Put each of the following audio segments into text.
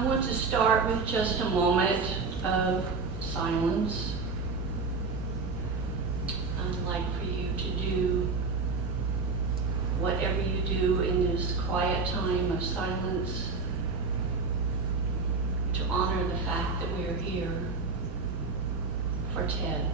I want to start with just a moment of silence. I'd like for you to do whatever you do in this quiet time of silence to honor the fact that we are here for Ted.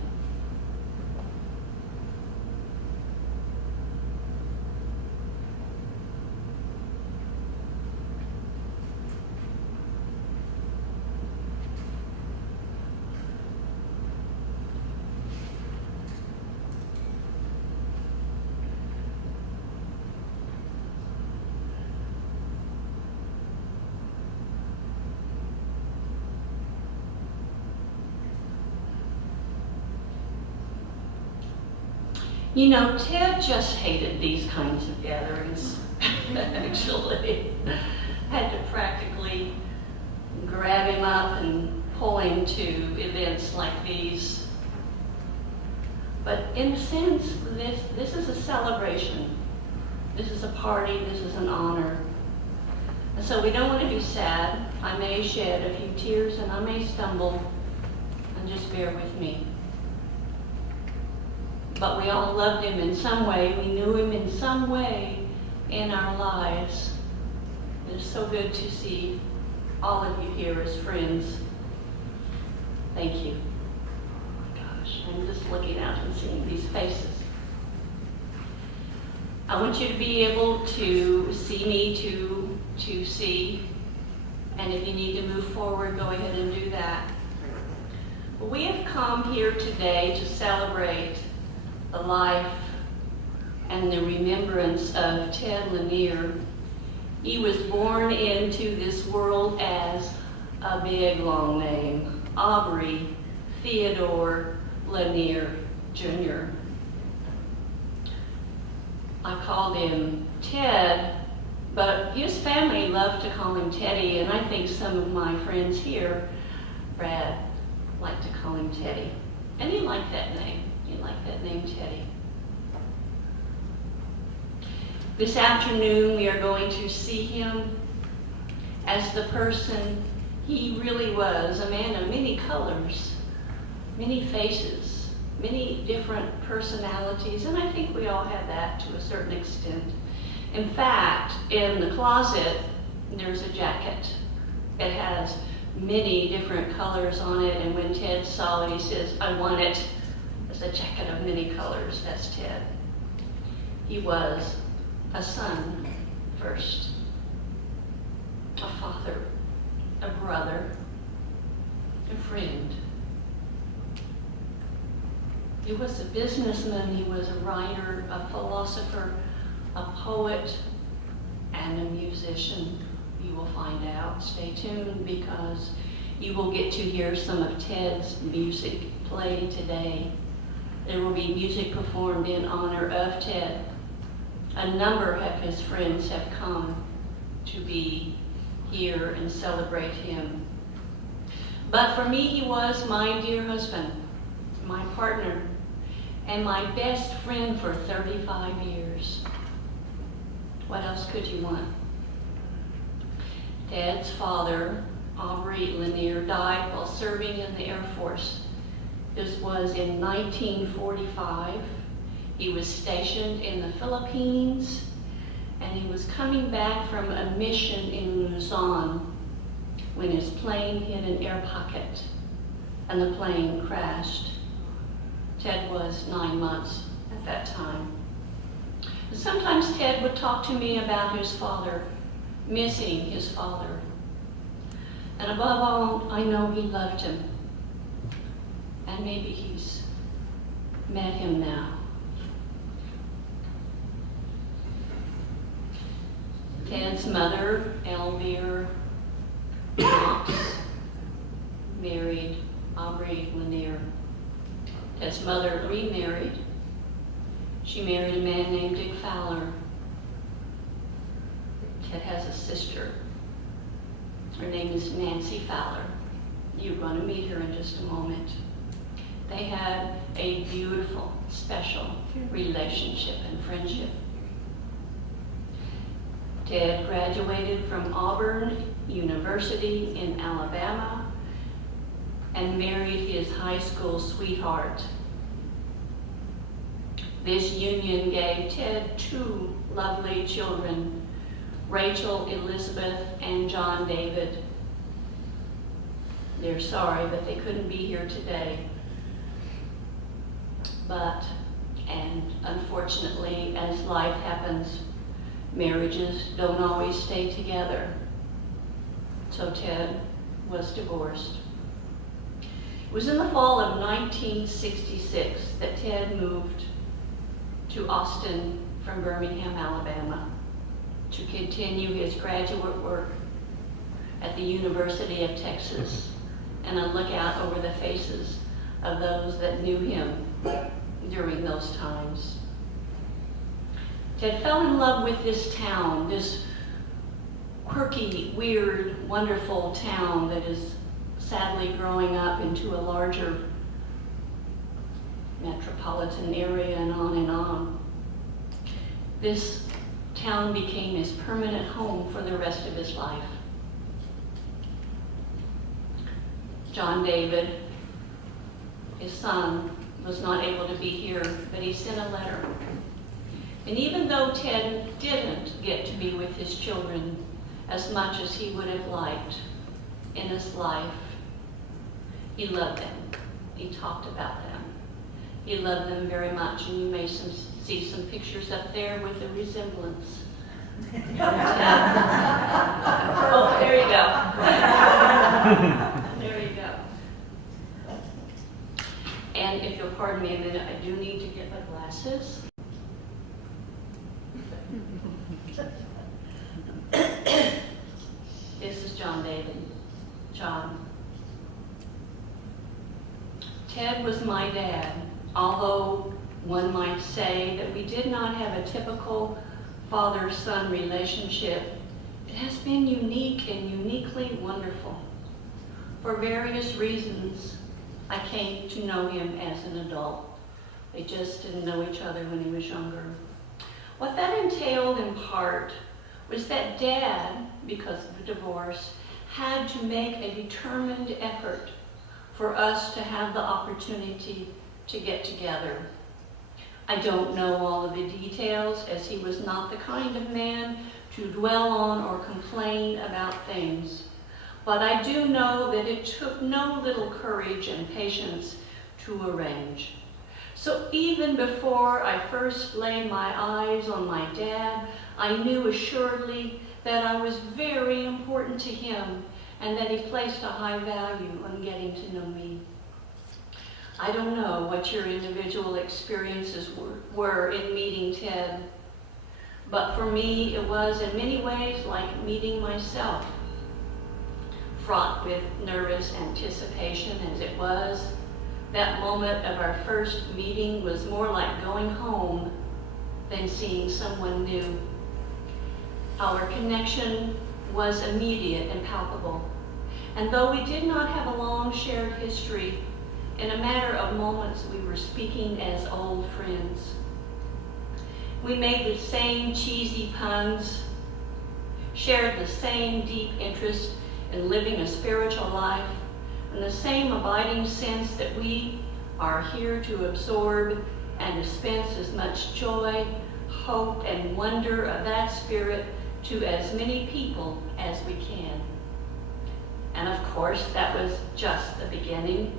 You know, Ted just hated these kinds of gatherings, actually. Had to practically grab him up and pull him to events like these. But in a sense, this is a celebration. This is a party, this is an honor. And so we don't want to be sad. I may shed a few tears and I may stumble, and just bear with me. But we all loved him in some way. We knew him in some way in our lives. It is so good to see all of you here as friends. Thank you. Oh my gosh, I'm just looking out and seeing these faces. I want you to be able to see me to see. And if you need to move forward, go ahead and do that. But we have come here today to celebrate the life and the remembrance of Ted Lanier. He was born into this world as a big long name, Aubrey Theodore Lanier Jr. I called him Ted, but his family loved to call him Teddy, and I think some of my friends here, Brad, like to call him Teddy. And he liked that name. You like that name, Teddy? This afternoon, we are going to see him as the person he really was, a man of many colors, many faces, many different personalities, and I think we all have that to a certain extent. In fact, in the closet, there's a jacket. It has many different colors on it, and when Ted saw it, he says, "I want it." It's a jacket of many colors. That's Ted. He was a son first, a father, a brother, a friend. He was a businessman, he was a writer, a philosopher, a poet, and a musician. You will find out. Stay tuned because you will get to hear some of Ted's music played today. There will be music performed in honor of Ted. A number of his friends have come to be here and celebrate him. But for me, he was my dear husband, my partner, and my best friend for 35 years. What else could you want? Ted's father, Aubrey Lanier, died while serving in the Air Force. This was in 1945. He was stationed in the Philippines, and he was coming back from a mission in Luzon when his plane hit an air pocket, and the plane crashed. Ted was 9 months at that time. Sometimes Ted would talk to me about his father, missing his father. And above all, I know he loved him. And maybe he's met him now. Ted's mother, Aubrey, married Aubrey Lanier. Ted's mother remarried. She married a man named Dick Fowler. Ted has a sister. Her name is Nancy Fowler. You're going to meet her in just a moment. They had a beautiful, special relationship and friendship. Ted graduated from Auburn University in Alabama and married his high school sweetheart. This union gave Ted 2 lovely children, Rachel Elizabeth and John David. They're sorry, but they couldn't be here today. But, and unfortunately, as life happens, marriages don't always stay together. So Ted was divorced. It was in the fall of 1966 that Ted moved to Austin from Birmingham, Alabama, to continue his graduate work at the University of Texas and a lookout over the faces of those that knew him during those times. Ted fell in love with this town, this quirky, weird, wonderful town that is sadly growing up into a larger metropolitan area, and on and on. This town became his permanent home for the rest of his life. John David, his son, was not able to be here, but he sent a letter. And even though Ted didn't get to be with his children as much as he would have liked in his life, he loved them. He talked about them. He loved them very much, and you may see some pictures up there with the resemblance. Oh, there you go. There you go. And if you'll pardon me a minute, I do need to get my glasses. This is John David. John. Ted was my dad, although one might say that we did not have a typical father-son relationship. It has been unique and uniquely wonderful. For various reasons, I came to know him as an adult. They just didn't know each other when he was younger. What that entailed in part was that Dad, because of the divorce, had to make a determined effort for us to have the opportunity to get together. I don't know all of the details, as he was not the kind of man to dwell on or complain about things. But I do know that it took no little courage and patience to arrange. So even before I first laid my eyes on my dad, I knew assuredly that I was very important to him and that he placed a high value on getting to know me. I don't know what your individual experiences were in meeting Ted, but for me it was in many ways like meeting myself. Fraught with nervous anticipation as it was, that moment of our first meeting was more like going home than seeing someone new. Our connection was immediate and palpable, and though we did not have a long shared history, in a matter of moments we were speaking as old friends. We made the same cheesy puns, shared the same deep interest in living a spiritual life, and the same abiding sense that we are here to absorb and dispense as much joy, hope, and wonder of that spirit to as many people as we can. And of course, that was just the beginning.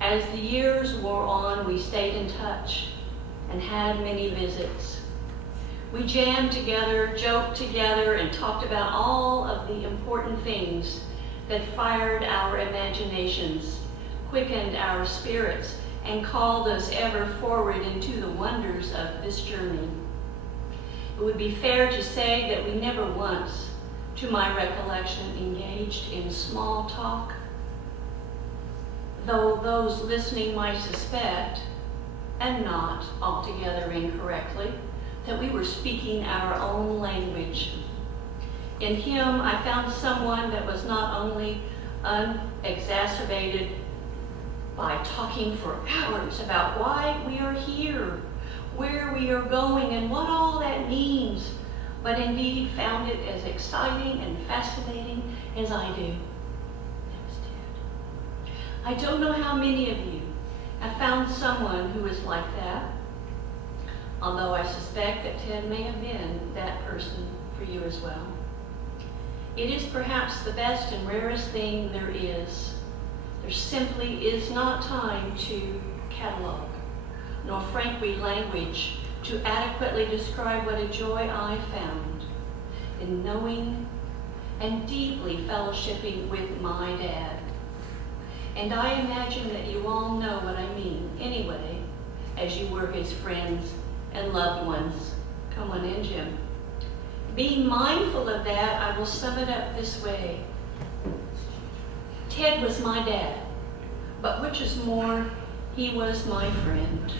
As the years wore on, we stayed in touch and had many visits. We jammed together, joked together, and talked about all of the important things that fired our imaginations, quickened our spirits, and called us ever forward into the wonders of this journey. It would be fair to say that we never once, to my recollection, engaged in small talk, though those listening might suspect, and not altogether incorrectly, that we were speaking our own language. In him, I found someone that was not only unexacerbated by talking for hours about why we are here, where we are going, and what all that means, but indeed found it as exciting and fascinating as I do. That was Ted. I don't know how many of you have found someone who is like that, although I suspect that Ted may have been that person for you as well. It is perhaps the best and rarest thing there is. There simply is not time to catalog, nor frankly language to adequately describe what a joy I found in knowing and deeply fellowshipping with my dad. And I imagine that you all know what I mean anyway, as you were his friends and loved ones. Come on in, Jim. Being mindful of that, I will sum it up this way. Ted was my dad, but which is more, he was my friend.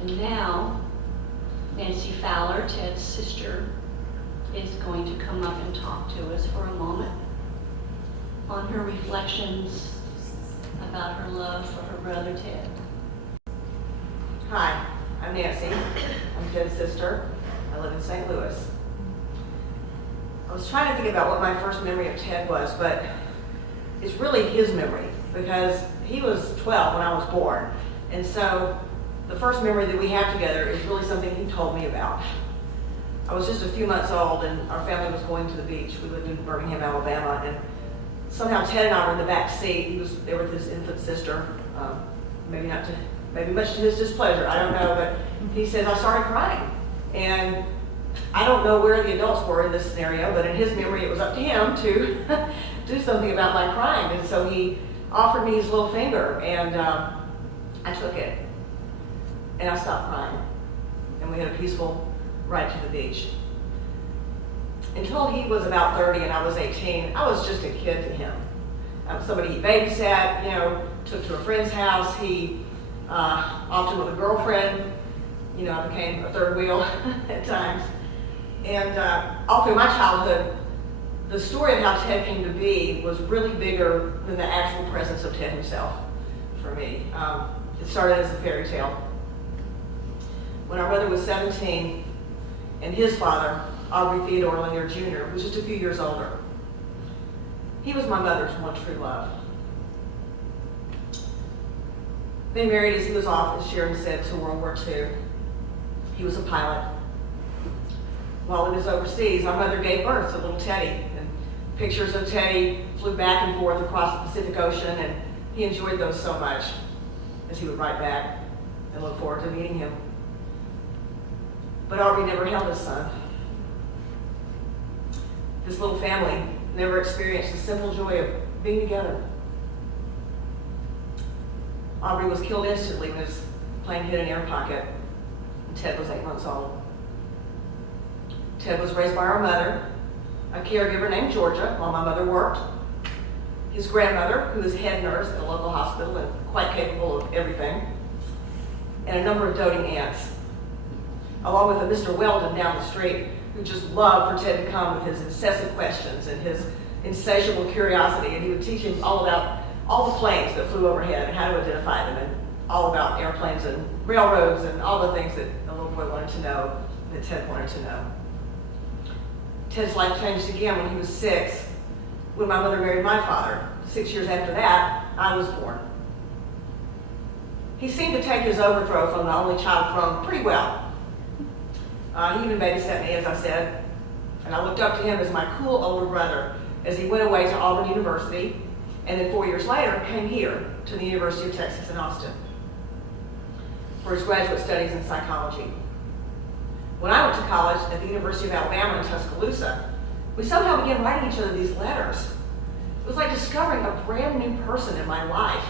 And now, Nancy Fowler, Ted's sister, is going to come up and talk to us for a moment on her reflections about her love for her brother Ted. Hi, I'm Nancy. I'm Ted's sister. I live in St. Louis. I was trying to think about what my first memory of Ted was, but it's really his memory because he was 12 when I was born. And so the first memory that we have together is really something he told me about. I was just a few months old and our family was going to the beach. We lived in Birmingham, Alabama, and somehow Ted and I were in the back seat. He was there with his infant sister, maybe much to his displeasure, I don't know, but he says, I started crying. And I don't know where the adults were in this scenario, but in his memory it was up to him to do something about my crying. And so he offered me his little finger and I took it. And I stopped crying. And we had a peaceful ride to the beach. Until he was about 30 and I was 18, I was just a kid to him. Somebody he babysat, took to a friend's house. He often with a girlfriend, I became a third wheel at times. And all through my childhood, the story of how Ted came to be was really bigger than the actual presence of Ted himself for me. It started as a fairy tale. When our brother was 17, and his father, Aubrey Theodore Lanier Jr., was just a few years older. He was my mother's one true love. They married as he was off, as Sharon said, to World War II. He was a pilot. While he was overseas, our mother gave birth to little Teddy. And pictures of Teddy flew back and forth across the Pacific Ocean, and he enjoyed those so much as he would write back and look forward to meeting him. But Aubrey never held his son. This little family never experienced the simple joy of being together. Aubrey was killed instantly when his plane hit an air pocket, and Ted was 8 months old. Ted was raised by our mother, a caregiver named Georgia, while my mother worked. His grandmother, who was head nurse at a local hospital and quite capable of everything, and a number of doting aunts, along with a Mr. Weldon down the street, who just loved for Ted to come with his incessant questions and his insatiable curiosity, and he would teach him all about all the planes that flew overhead and how to identify them, and all about airplanes and railroads and all the things that a little boy wanted to know, that Ted wanted to know. Ted's life changed again when he was 6, when my mother married my father. 6 years after that, I was born. He seemed to take his overthrow from the only child throne pretty well. He even babysat me, as I said, and I looked up to him as my cool older brother as he went away to Auburn University, and then 4 years later came here to the University of Texas in Austin for his graduate studies in psychology. When I went to college at the University of Alabama in Tuscaloosa, we somehow began writing each other these letters. It was like discovering a brand new person in my life.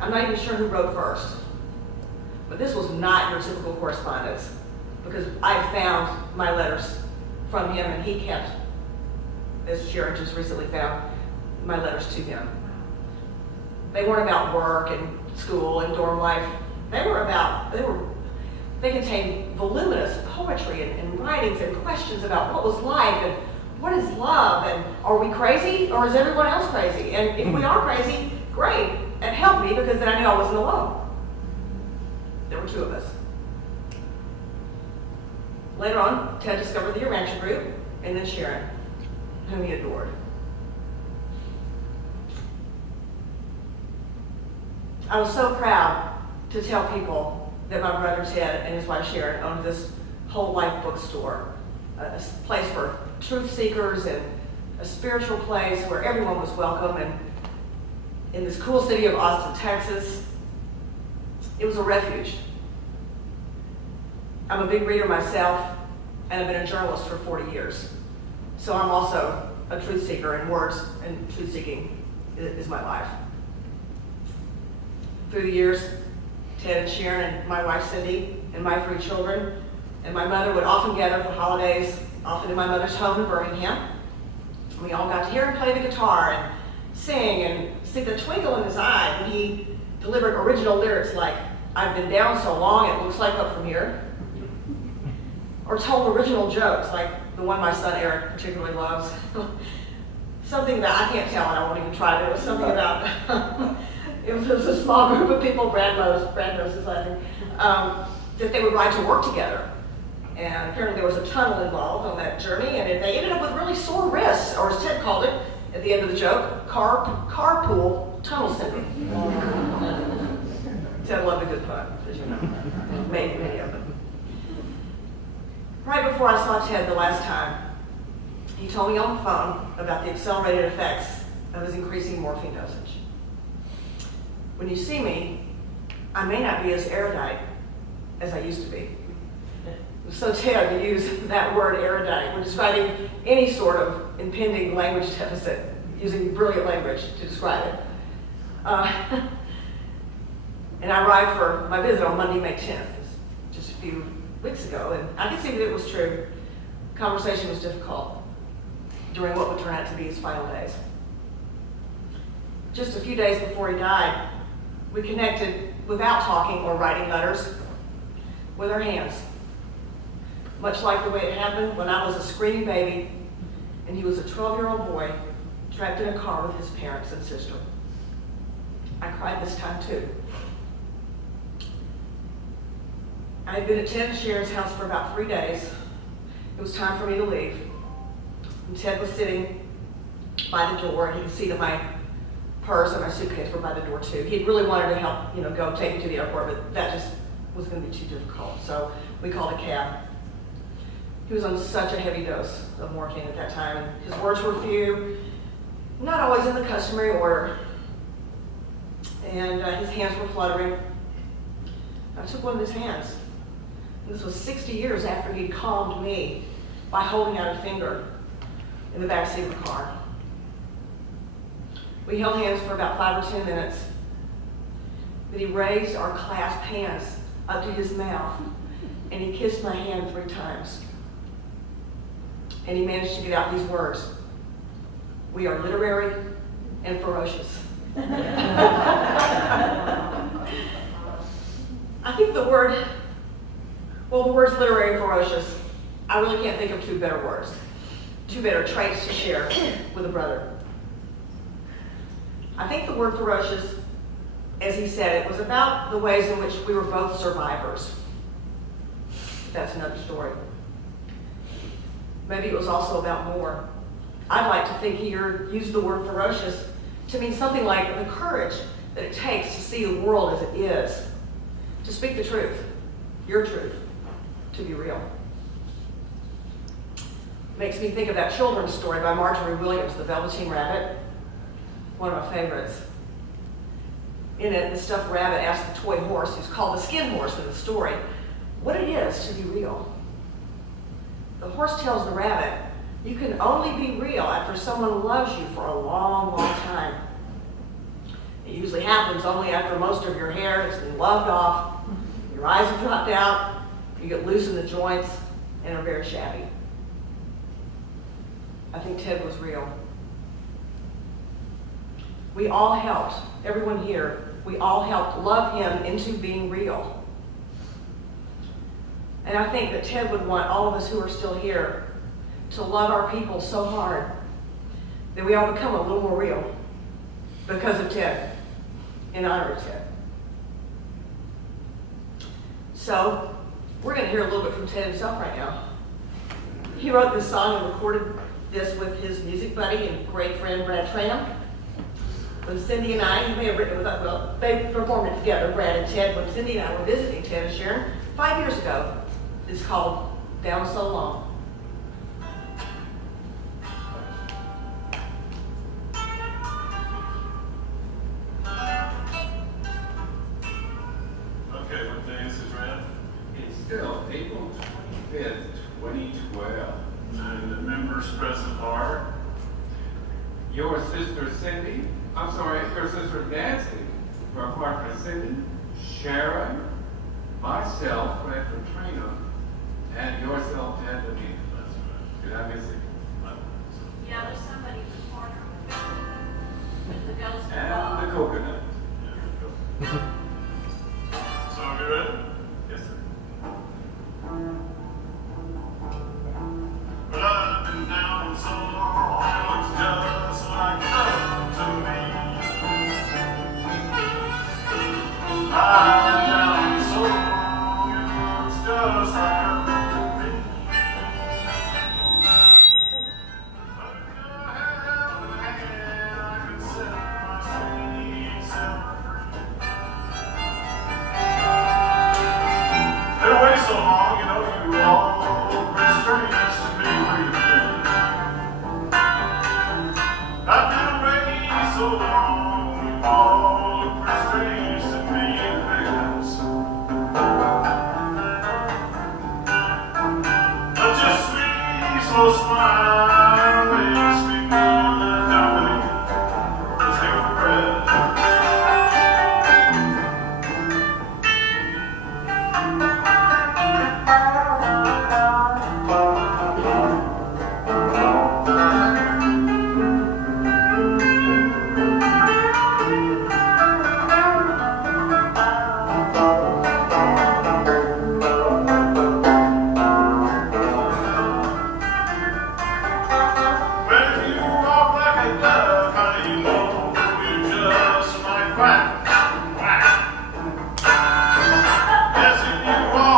I'm not even sure who wrote first, but this was not your typical correspondence, because I found my letters from him and he kept, as Sharon just recently found, my letters to him. They weren't about work and school and dorm life. They contained voluminous poetry and writings and questions about what was life and what is love, and are we crazy or is everyone else crazy? And if we are crazy, great. It helped me because then I knew I wasn't alone. There were were two of us. Later on, Ted discovered the Rancher group, and then Sharon, whom he adored. I was so proud to tell people that my brother Ted and his wife Sharon owned this whole life bookstore, a place for truth seekers and a spiritual place where everyone was welcome. And in this cool city of Austin, Texas, it was a refuge. I'm a big reader myself, and I've been a journalist for 40 years. So I'm also a truth seeker, and words and truth seeking is my life. Through the years, Ted and Sharon and my wife Cindy and my 3 children and my mother would often gather for holidays, often in my mother's home in Birmingham. We all got to hear him play the guitar and sing and see the twinkle in his eye when he delivered original lyrics like, "I've been down so long it looks like up from here," or told original jokes like the one my son Eric particularly loves. Something that I can't tell and I won't even try, but it was something about, it was a small group of people, Brad knows is laughing, that they would ride to work together. And apparently there was a tunnel involved on that journey, and they ended up with really sore wrists, or as Ted called it at the end of the joke, carpool tunnel syndrome. Ted loved a good pun, as you know. Made many of them. Right before I saw Ted the last time, he told me on the phone about the accelerated effects of his increasing morphine dosage. When you see me, I may not be as erudite as I used to be. So Ted to use that word erudite when describing any sort of impending language deficit, using brilliant language to describe it. And I arrived for my visit on Monday, May 10th, just a few weeks ago, and I could see that it was true. Conversation was difficult during what would turn out to be his final days. Just a few days before he died, we connected without talking or writing letters, with our hands. Much like the way it happened when I was a screaming baby and he was a 12-year-old boy trapped in a car with his parents and sister. I cried this time too. I had been at Ted and Sharon's house for about 3 days. It was time for me to leave. And Ted was sitting by the door, and he could see that my purse and my suitcase were by the door too. He really wanted to help, go take me to the airport, but that just was going to be too difficult. So we called a cab. He was on such a heavy dose of morphine at that time, and his words were few, not always in the customary order, and his hands were fluttering. I took one of his hands. And this was 60 years after he'd calmed me by holding out a finger in the backseat of the car. We held hands for about 5 or 10 minutes. Then he raised our clasped hands up to his mouth, and he kissed my hand 3 times. And he managed to get out these words: "We are literary and ferocious." I think the words literary and ferocious, I really can't think of 2 better words, 2 better traits to share with a brother. I think the word ferocious, as he said it, was about the ways in which we were both survivors. That's another story. Maybe it was also about more. I'd like to think he used the word ferocious to mean something like the courage that it takes to see the world as it is, to speak the truth, your truth, to be real. Makes me think of that children's story by Marjorie Williams, The Velveteen Rabbit, one of my favorites. In it, the stuffed rabbit asks the toy horse, who's called the skin horse in the story, what it is to be real. The horse tells the rabbit, you can only be real after someone loves you for a long, long time. It usually happens only after most of your hair has been loved off, your eyes have dropped out, you get loose in the joints, and are very shabby. I think Ted was real. We all helped, everyone here, we all helped love him into being real. And I think that Ted would want all of us who are still here to love our people so hard that we all become a little more real because of Ted, in honor of Ted. So we're going to hear a little bit from Ted himself right now. He wrote this song and recorded this with his music buddy and great friend Brad Trainum. When Cindy and I, you may have written it with us, well, they performed it together, Brad and Ted, when Cindy and I were visiting Ted and Sharon 5 years ago. It's called Down So Long. Okay, what day is it, Brad? It's still April 25th, 2012. And the members present are? Your sister Cindy, I'm sorry, your sister Nancy, your partner Cindy, Sharon, myself, Fred Petrino, and yourself, Ted Lanier. That's right. Did I miss it? Yeah, there's somebody in the corner with the ghost And the coconut. Yeah, go. So, are you ready? Yes, sir. But I've been down so long, it looks just like love to me. I've been down so long, it looks just like love to me. But if you held a hand, I could set my sweet self free. Been away so long, you know, you all pretty strange to me where you've been. I've been away so long, you all look pretty strange to me in Vegas. But your sweet, slow smile makes me feel that way. Let's take a breath. Well, if you walk like a dove, honey, you know you just might quack, quack. Yes, if you walk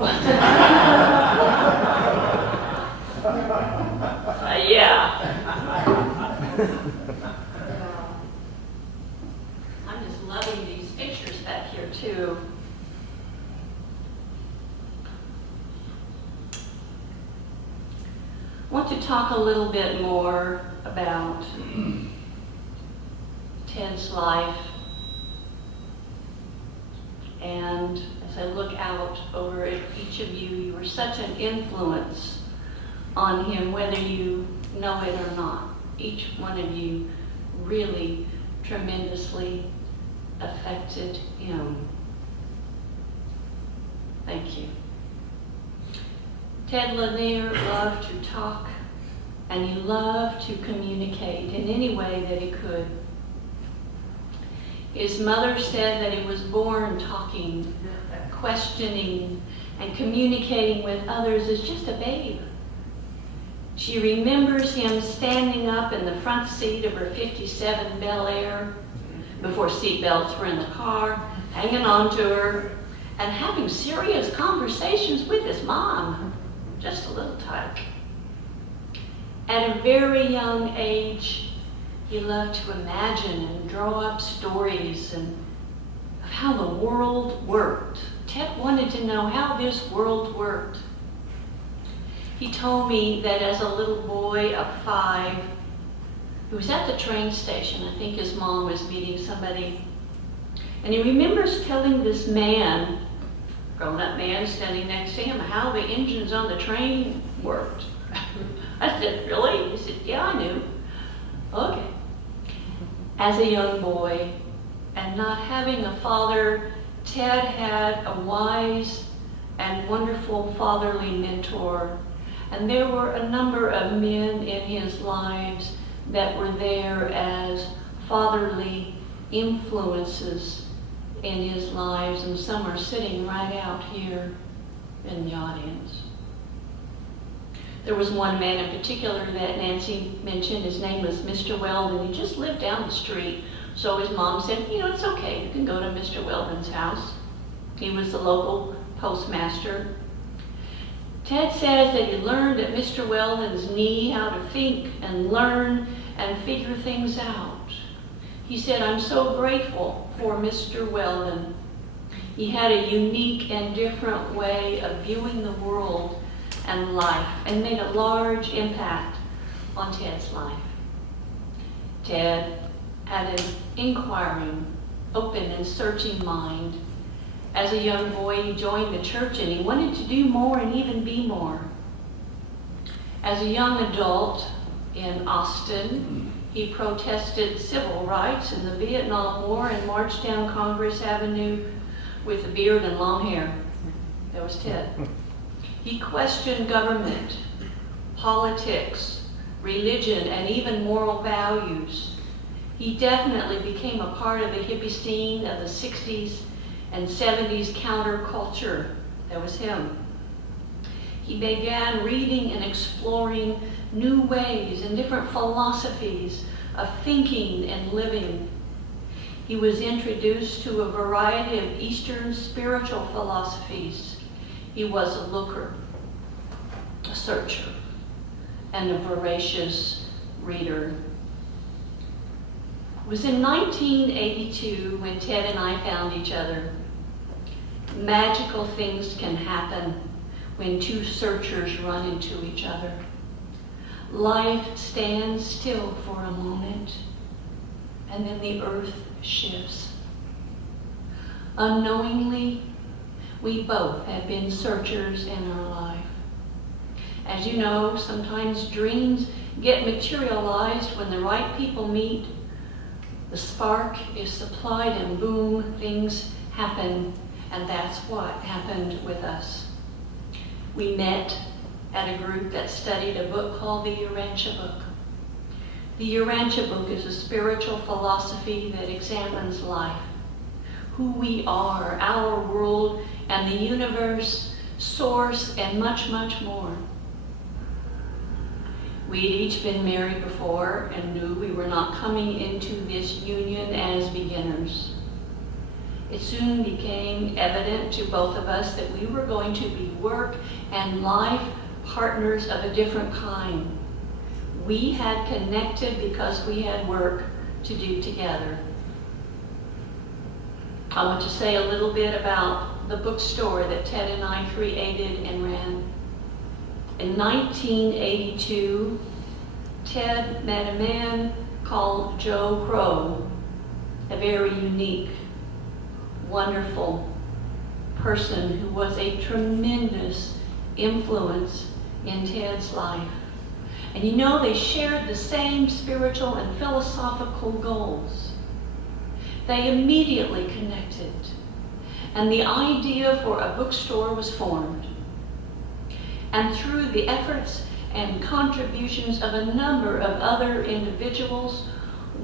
I'm just loving these pictures back here too. I want to talk a little bit more about Ted's life. And as I look out over at each of you, you were such an influence on him, whether you know it or not. Each one of you really tremendously affected him. Thank you. Ted Lanier loved to talk, and he loved to communicate in any way that he could. His mother said that he was born talking, questioning, and communicating with others as just a babe. She remembers him standing up in the front seat of her '57 Bel Air, before seatbelts were in the car, hanging on to her, and having serious conversations with his mom, just a little tyke. At a very young age, he loved to imagine and draw up stories of how the world worked. Ted wanted to know how this world worked. He told me that as a little boy of 5, he was at the train station. I think his mom was meeting somebody. And he remembers telling this man, grown-up man standing next to him, how the engines on the train worked. I said, really? He said, yeah, I knew. Okay. As a young boy, and not having a father, Ted had a wise and wonderful fatherly mentor. And there were a number of men in his lives that were there as fatherly influences in his lives, and some are sitting right out here in the audience. There was one man in particular that Nancy mentioned. His name was Mr. Weldon. He just lived down the street. So his mom said, you know, it's okay. You can go to Mr. Weldon's house. He was the local postmaster. Ted says that he learned at Mr. Weldon's knee how to think and learn and figure things out. He said, I'm so grateful for Mr. Weldon. He had a unique and different way of viewing the world and life, and made a large impact on Ted's life. Ted had an inquiring, open, and searching mind. As a young boy, he joined the church and he wanted to do more and even be more. As a young adult in Austin, he protested civil rights in the Vietnam War and marched down Congress Avenue with a beard and long hair. That was Ted. He questioned government, politics, religion, and even moral values. He definitely became a part of the hippie scene of the 60s and 70s counterculture. That was him. He began reading and exploring new ways and different philosophies of thinking and living. He was introduced to a variety of Eastern spiritual philosophies. He was a looker, a searcher, and a voracious reader. It was in 1982 when Ted and I found each other. Magical things can happen when two searchers run into each other. Life stands still for a moment, and then the earth shifts. Unknowingly, we both have been searchers in our life. As you know, sometimes dreams get materialized when the right people meet. The spark is supplied and boom, things happen. And that's what happened with us. We met at a group that studied a book called the Urantia Book. The Urantia Book is a spiritual philosophy that examines life, who we are, our world, and the universe, source, and much, much more. We'd each been married before and knew we were not coming into this union as beginners. it soon became evident to both of us that we were going to be work and life partners of a different kind. We had connected because we had work to do together. I want to say a little bit about the bookstore that Ted and I created and ran. In 1982, Ted met a man called Joe Crow, a very unique, wonderful person who was a tremendous influence in Ted's life. And you know, they shared the same spiritual and philosophical goals. They immediately connected, and the idea for a bookstore was formed. And through the efforts and contributions of a number of other individuals,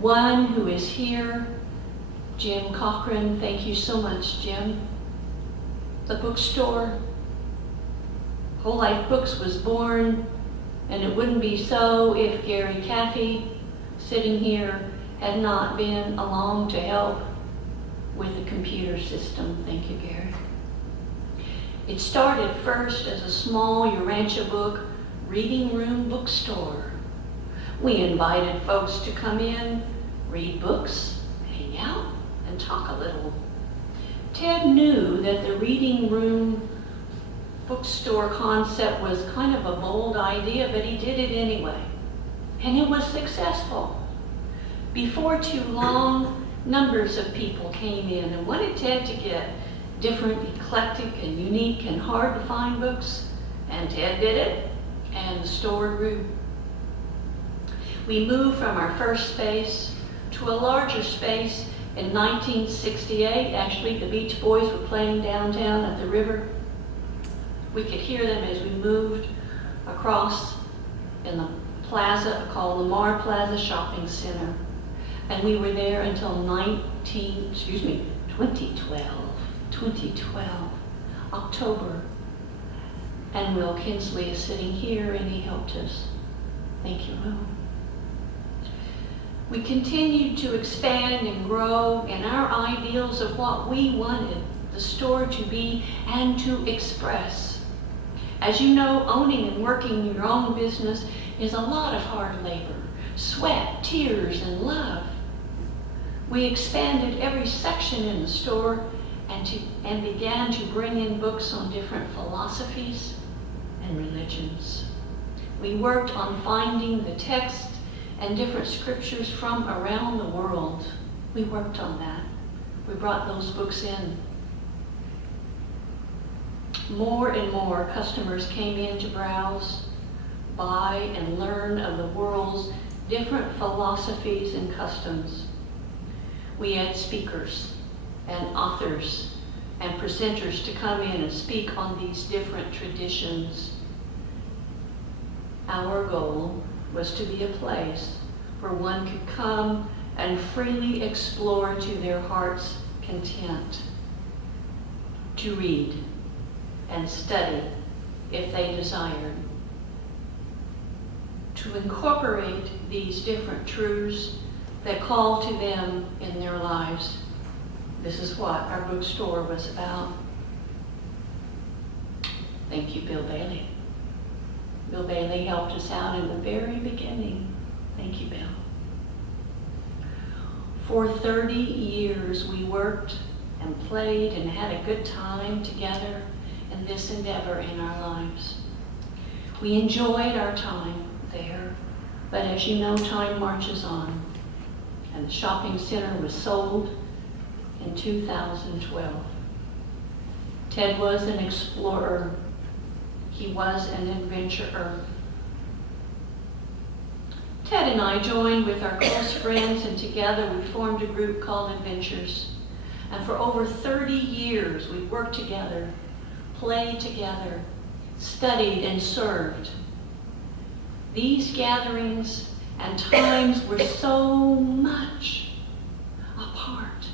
one who is here, Jim Cochran, thank you so much, Jim. The bookstore, Whole Life Books, was born, and it wouldn't be so if Gary Caffey, sitting here, had not been along to help with the computer system. Thank you, Gary. It started first as a small Urantia book reading room bookstore. We invited folks to come in, read books, hang out, and talk a little. Ted knew that the reading room bookstore concept was kind of a bold idea, but he did it anyway. And it was successful. Before too long, numbers of people came in and wanted Ted to get different, eclectic, and unique, and hard to find books. And Ted did it, and the store grew. We moved from our first space to a larger space in 1968. Actually, the Beach Boys were playing downtown at the river. We could hear them as we moved across in the plaza called Lamar Plaza Shopping Center. And we were there until 2012, October. And Will Kinsley is sitting here, and he helped us. Thank you, Will. We continued to expand and grow in our ideals of what we wanted the store to be and to express. As you know, owning and working your own business is a lot of hard labor, sweat, tears, and love. We expanded every section in the store and began to bring in books on different philosophies and religions. We worked on finding the text and different scriptures from around the world. We worked on that. We brought those books in. More and more customers came in to browse, buy, and learn of the world's different philosophies and customs. We had speakers and authors and presenters to come in and speak on these different traditions. Our goal was to be a place where one could come and freely explore to their heart's content, to read and study if they desired, to incorporate these different truths that call to them in their lives. This is what our bookstore was about. Thank you, Bill Bailey. Bill Bailey helped us out in the very beginning. Thank you, Bill. For 30 years, we worked and played and had a good time together in this endeavor in our lives. We enjoyed our time there, but as you know, time marches on, and the shopping center was sold in 2012. Ted was an explorer. He was an adventurer. Ted and I joined with our close friends, and together we formed a group called Adventures. And for over 30 years, we worked together, played together, studied, and served. These gatherings and times were so much a part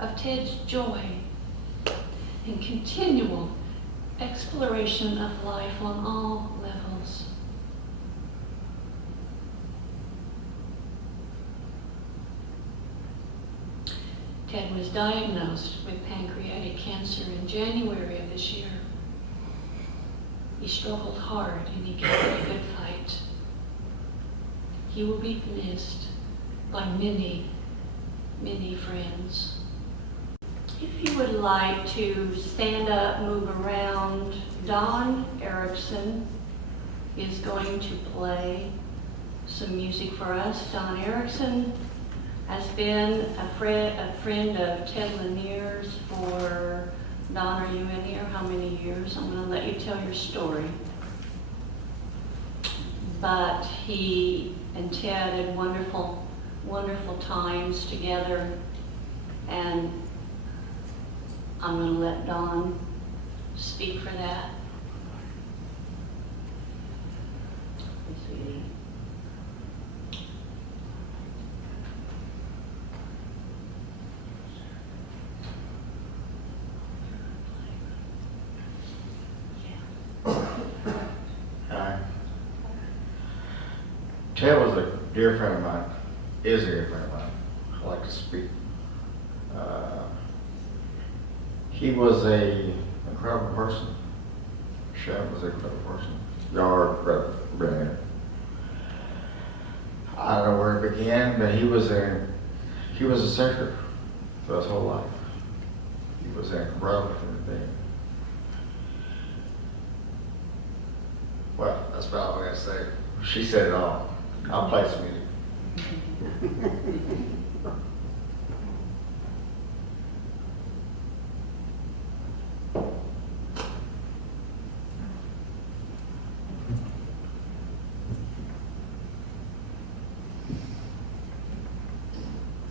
of Ted's joy and continual exploration of life on all levels. Ted was diagnosed with pancreatic cancer in January of this year. He struggled hard and he gave it a good fight. He will be missed by many, many friends. If you would like to stand up, move around, Don Erickson is going to play some music for us. Don Erickson has been a friend of Ted Lanier's for, Don, are you in here? How many years? I'm going to let you tell your story. But he and Ted had wonderful, wonderful times together, and I'm going to let Don speak for that. Hey, sweetie. Hi. Ted was a dear friend of mine, is a dear friend of mine. I like to speak. He was an incredible person. Sharon was an incredible person. Y'all are brilliant. I don't know where it began, but he was a seeker for his whole life. He was an incredible human being. Well, that's about all I gotta say. She said it all. I'll play some music.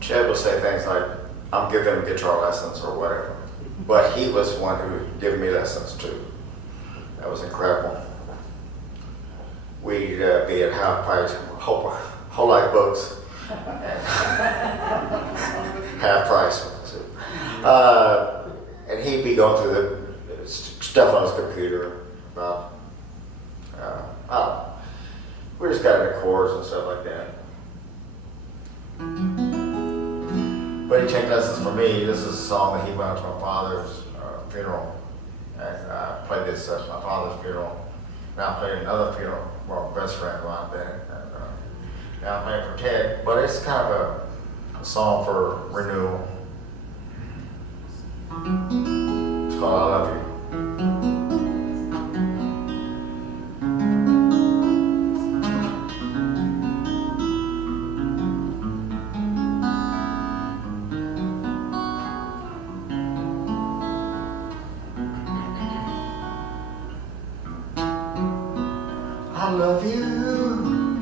Chad will say things like, I'm giving him guitar lessons or whatever. But he was one who gave me lessons too. That was incredible. We'd be at half price, whole life books, and half price. And he'd be going through the stuff on his computer about, we just got into chords and stuff like that. But he took lessons from me. This is a song that he went to my father's funeral. And I played this at my father's funeral. Now I'm playing another funeral for my best friend who I've been. And now I'm playing for Ted. But it's kind of a song for renewal. It's called I Love You. I love you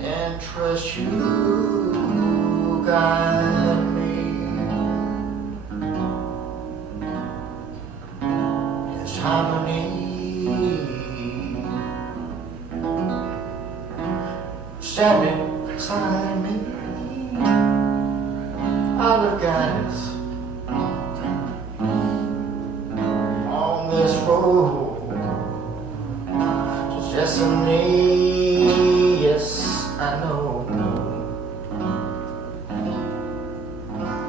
and trust you, guide me. It's time of need, standing beside me, out of guidance. This road, just destiny, yes, I know.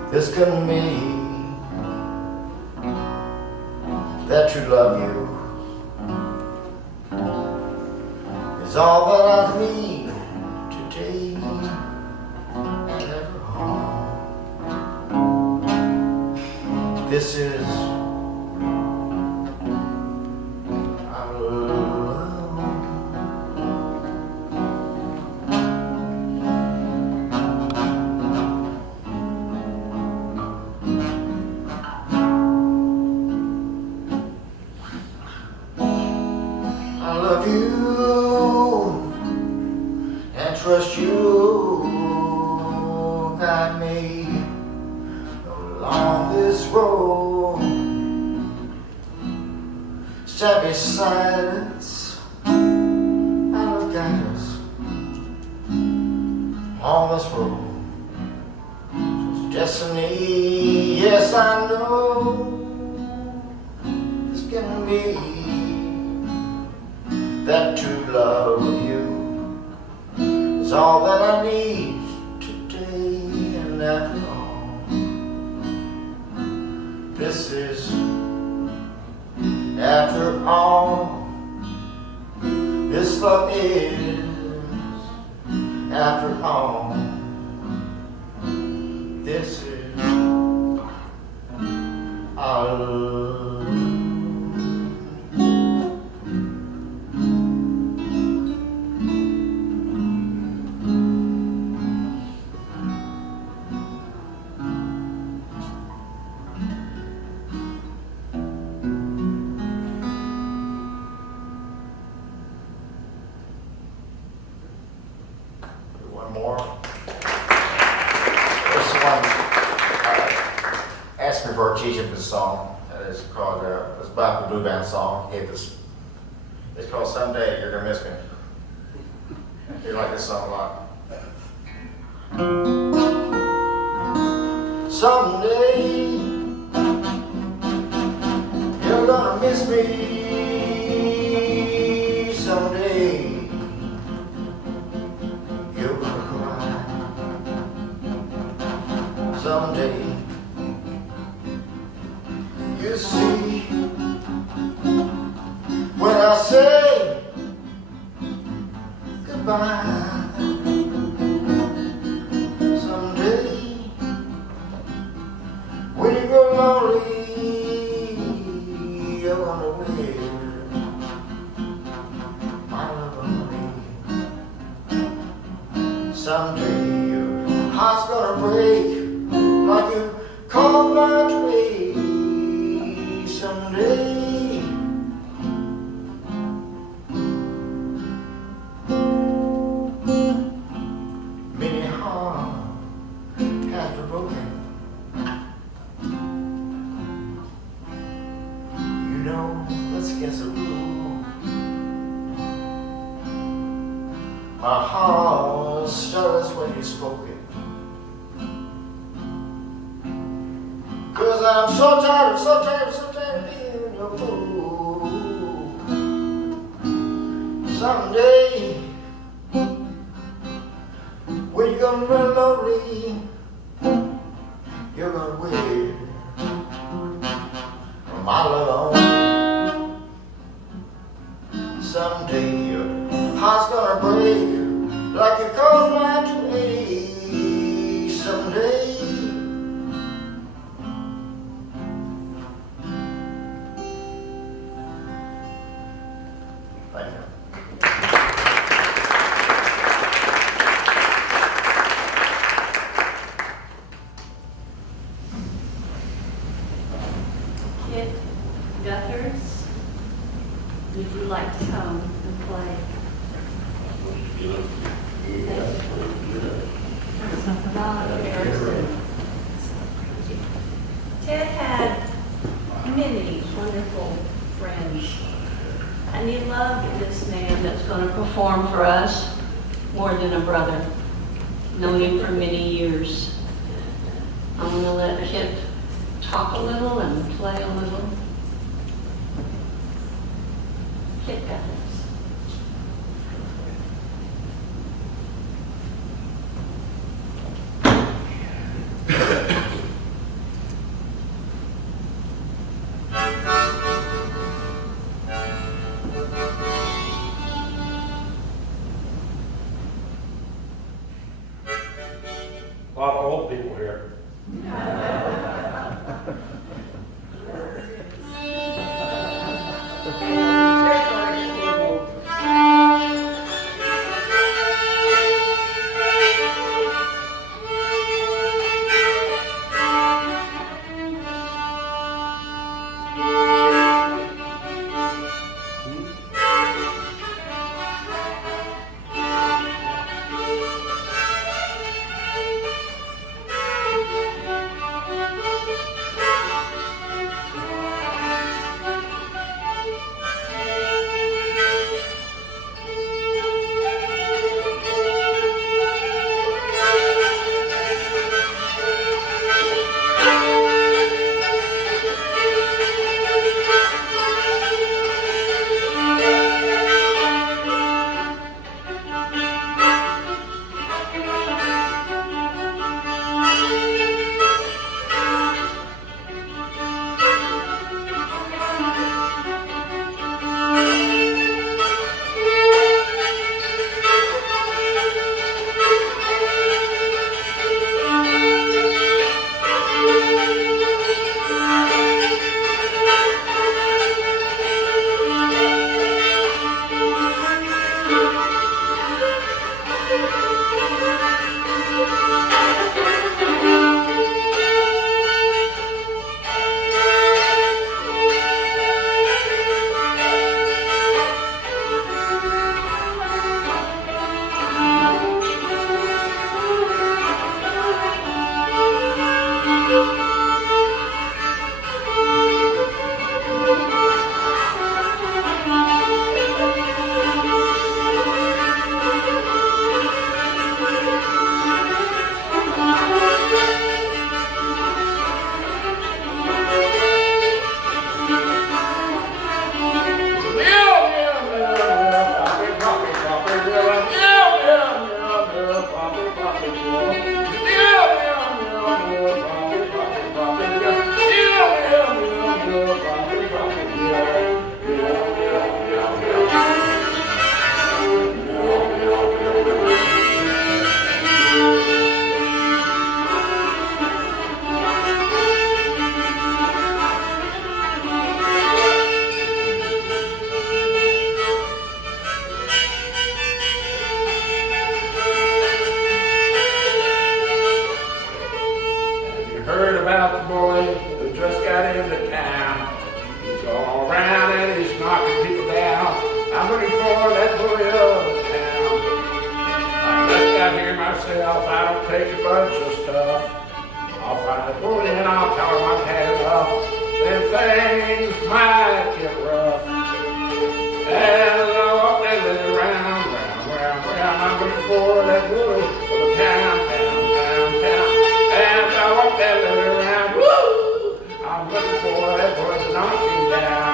This couldn't be that true love you is all that I need today and ever home. This is trust you, guide me along this road. Stand beside us, out of guidance on this road. Just destiny, yes I know this can be that true love of you. It's all that I need today This is, after all, this love is, after all, this is our love. One more. This one asked me for a teach him this song. It's called, it's about the Blue Band song. He gave this. It's called Someday You're Gonna Miss Me. You like this song a lot. Someday you're gonna miss me. Someday you're gonna cry. Someday you see when I say goodbye. Someday when you go lonely, you're gonna wear my love on me. Someday your heart's gonna break like you called my trade. Someday many hearts have been broken. You know that's against the rule. My heart stutters when you spoke it. 'Cause I'm so tired of being your fool. Someday, when you're gonna run lonely, you're gonna wait for my love on. Someday your heart's gonna break like you caused mine to ache. Someday. Thank you. Kit Guthers, would you like to come and play? Ted had many wonderful friends, and he loved this man that's going to perform for us more than a brother. Known him for many years. I'm going to let Kit talk a little and play a little. Kit Guthers. A lot of old people here. the boy who just got into town. He's going around and he's knocking people down. I'm looking for that bully of the town. I just got here myself, I don't take a bunch of stuff. I'll find the bully and I'll tell him I've had enough. Then things might get rough. As I walk that little round, I'm looking for that bully of the town. As I walk that little round, woo! I'm looking for that bully to knock him down.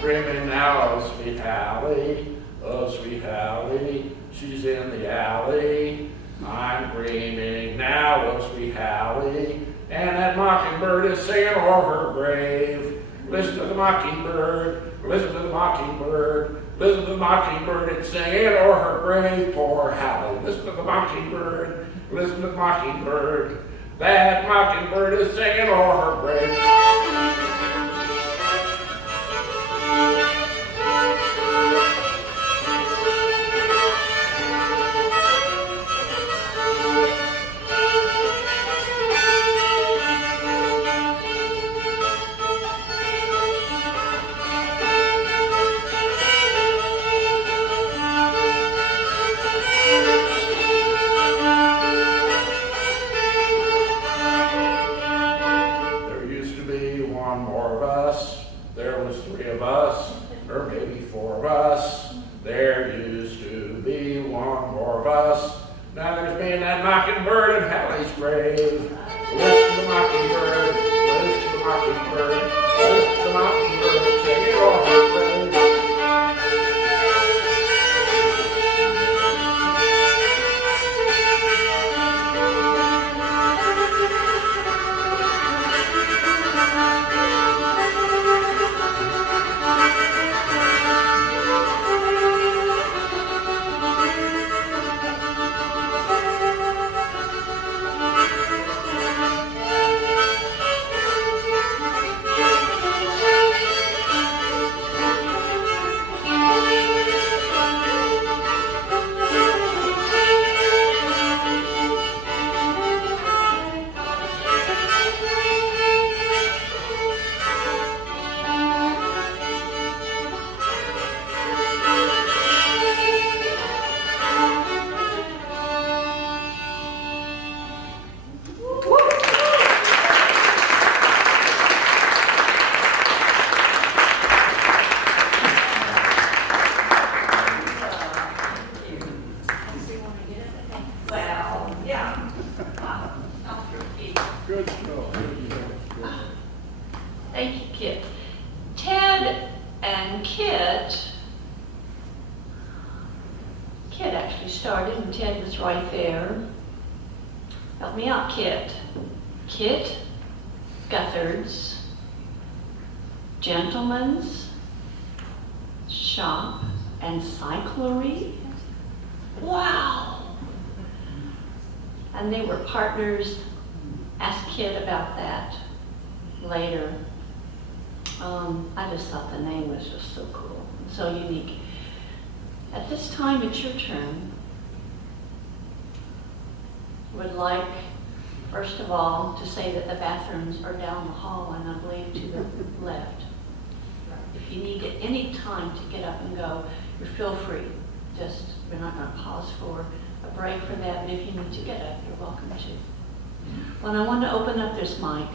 Dreaming now of sweet Hallie, she's in the alley. I'm dreaming now of sweet Hallie, and that mockingbird is singing o'er her grave. Listen to the mockingbird, listen to the mockingbird, listen to the mockingbird, it's singing o'er her grave, poor Hallie. Listen to the mockingbird, listen to the mockingbird, that mockingbird is singing o'er her grave. There was 3 of us, or maybe 4 of us. There used to be 1 more of us. Now there's me and that mockingbird in Hallie's grave. Listen to the mockingbird, listen to the mockingbird, listen to the mockingbird, singing o'er her grave. Thank you, Kit. Ted and Kit actually started and Ted was right there. Help me out, Kit. Kit Guthard's Gentleman's Shop and Cyclery. Wow! And they were partners. Ask Kit about that later. I just thought the name was just so cool, and so unique. At this time, it's your turn. Would like, first of all, to say that the bathrooms are down the hall and I believe to the left. If you need at any time to get up and go, you feel free. We're not going to pause for a break for that, but if you need to get up, you're welcome to. Well, I want to open up this mic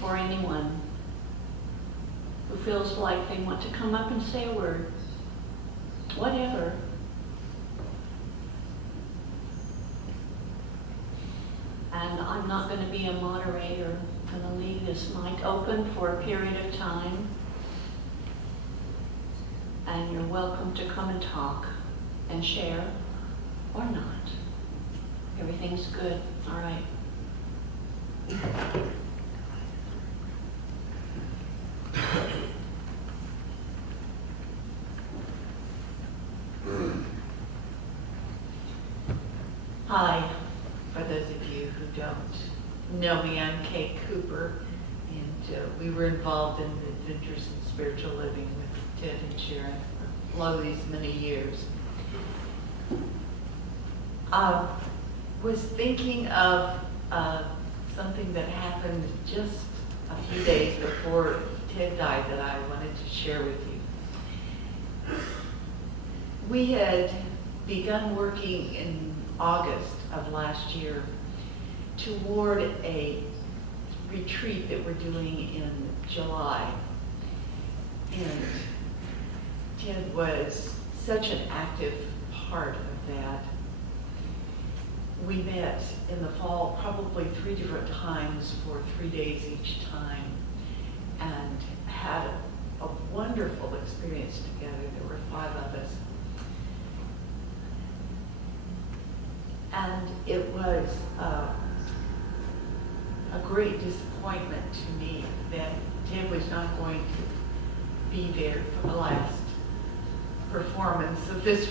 for anyone who feels like they want to come up and say a word, whatever. And I'm not going to be a moderator. I'm going to leave this mic open for a period of time. And you're welcome to come and talk and share or not. Everything's good, all right. Hi, for those of you who don't know me, I'm Kate Cooper, and we were involved in the Adventures in Spiritual Living with Ted and Sharon for all these many years. I was thinking of something that happened just a few days before Ted died that I wanted to share with you. We had begun working in August of last year toward a retreat that we're doing in July. And Ted was such an active part of that. We met in the fall probably 3 different times for 3 days each time and had a wonderful experience together. There were 5 of us. And it was a great disappointment to me that Ted was not going to be there for the last performance of this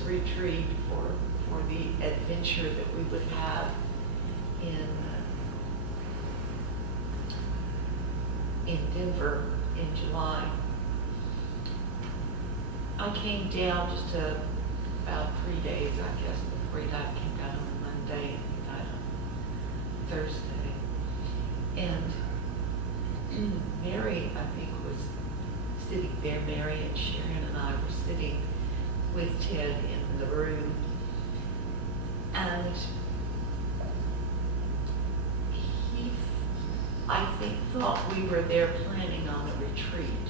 retreat for the adventure that we would have in Denver in July. I came down just about 3 days, I guess, before he died. Came down on Monday and he died on Thursday. And Mary, I think, was sitting there. Mary and Sharon and I were sitting with Ted in the room. And he, I think, thought we were there planning on a retreat.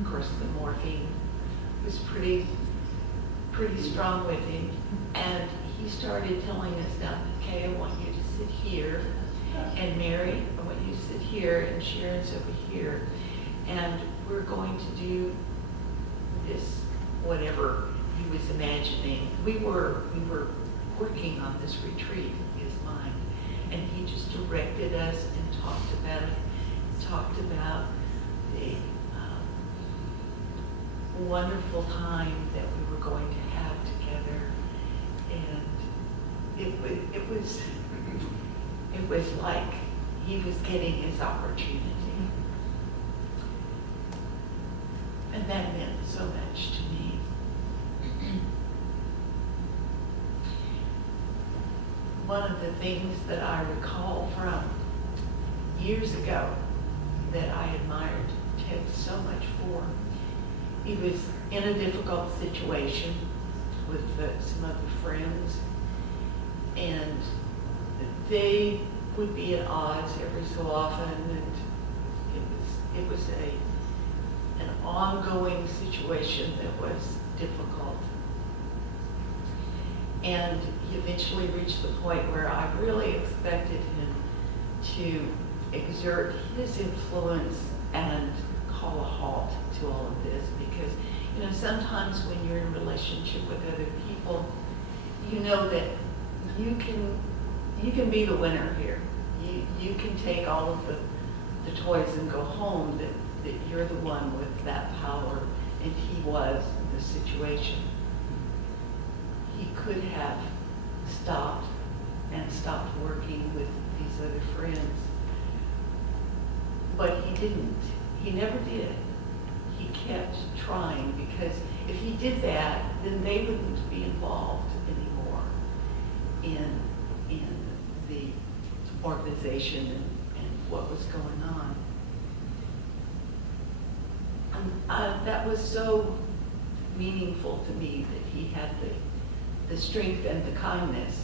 Of course, the morphine was pretty strong with him. And he started telling us, now, okay, I want you to sit here. And Mary, I want you to sit here. And Sharon's over here. And we're going to do this, whatever he was imagining. We were working on this retreat in his mind, and he just directed us and talked about the wonderful time that we were going to have together, and it was like he was getting his opportunity, and that meant so much to me. One of the things that I recall from years ago that I admired Ted so much for, he was in a difficult situation with some other friends, and they would be at odds every so often, and it was an ongoing situation that was difficult. And he eventually reached the point where I really expected him to exert his influence and call a halt to all of this, because, you know, sometimes when you're in a relationship with other people, you know that you can be the winner here. You can take all of the toys and go home, that you're the one with that power, and he was in this situation. He could have stopped working with these other friends, but he didn't. He never did. He kept trying, because if he did that, then they wouldn't be involved anymore in the organization and what was going on. That was so meaningful to me that he had the strength and the kindness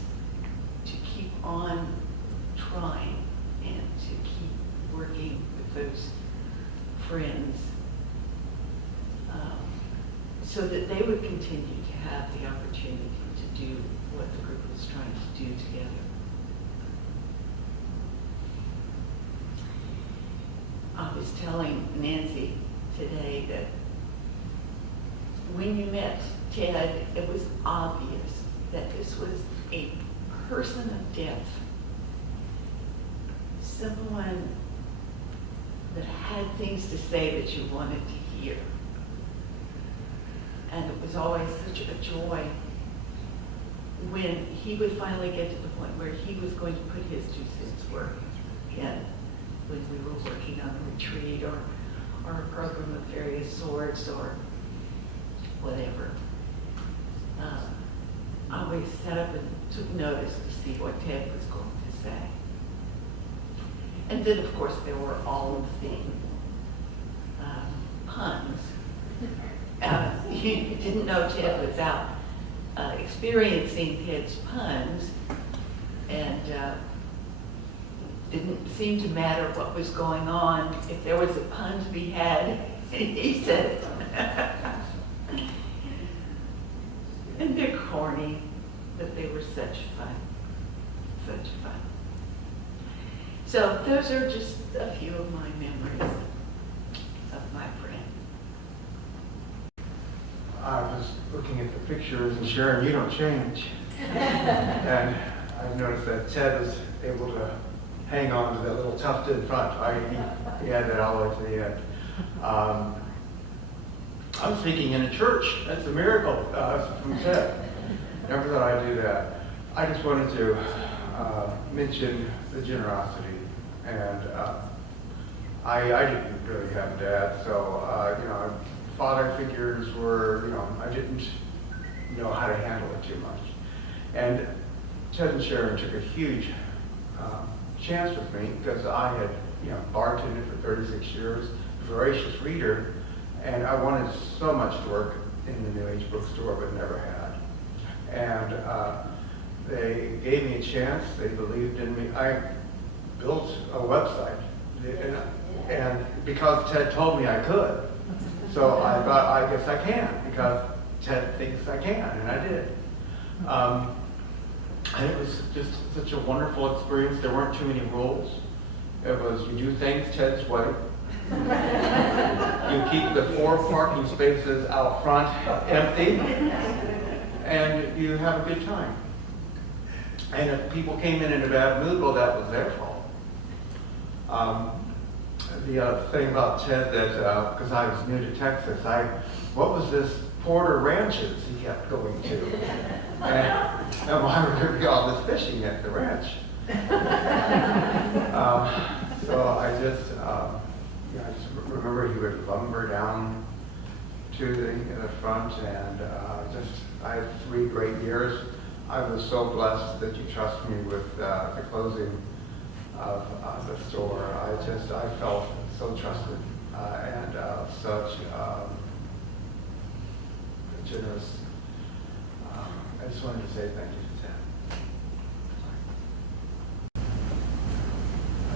to keep on trying and to keep working with those friends, so that they would continue to have the opportunity to do what the group was trying to do together. was telling Nancy today that when you met Ted, it was obvious that this was a person of depth. Someone that had things to say that you wanted to hear. And it was always such a joy when he would finally get to the point where he was going to put his 2 cents worth in when we were working on a retreat or a program of various sorts or whatever. I always sat up and took notice to see what Ted was going to say. And then, of course, there were all of the puns. You didn't know Ted without experiencing Ted's puns, and didn't seem to matter what was going on. If there was a pun to be had, he said it. And they're corny, but they were such fun. Such fun. So those are just a few of my memories of my friend. I was looking at the pictures, and Sharon, you don't change. And I've noticed that Ted was able to hang on to that little tuft in front. He had that all the way to the end. I was speaking in a church. That's a miracle from Ted. Never thought I'd do that. I just wanted to mention the generosity. And I didn't really have a dad, so father figures were, I didn't know how to handle it too much. And Ted and Sharon took a huge chance with me because I had, bartended for 36 years, a voracious reader, and I wanted so much to work in the New Age bookstore, but never had. And they gave me a chance. They believed in me. I built a website, and because Ted told me I could. So I thought, I guess I can, because Ted thinks I can, and I did. And it was just such a wonderful experience. There weren't too many rules. It was, you do things Ted's way. You keep the 4 parking spaces out front empty, and you have a good time. And if people came in a bad mood, well, that was their fault. The other thing about Ted that, because I was new to Texas, what was this Porter Ranches he kept going to? And why would there be all this fishing at the ranch? So I just remember he would lumber down to the front, and I had 3 great years. I was so blessed that you trust me with the closing of the store. I felt so trusted and such generous. I just wanted to say thank you to Ted.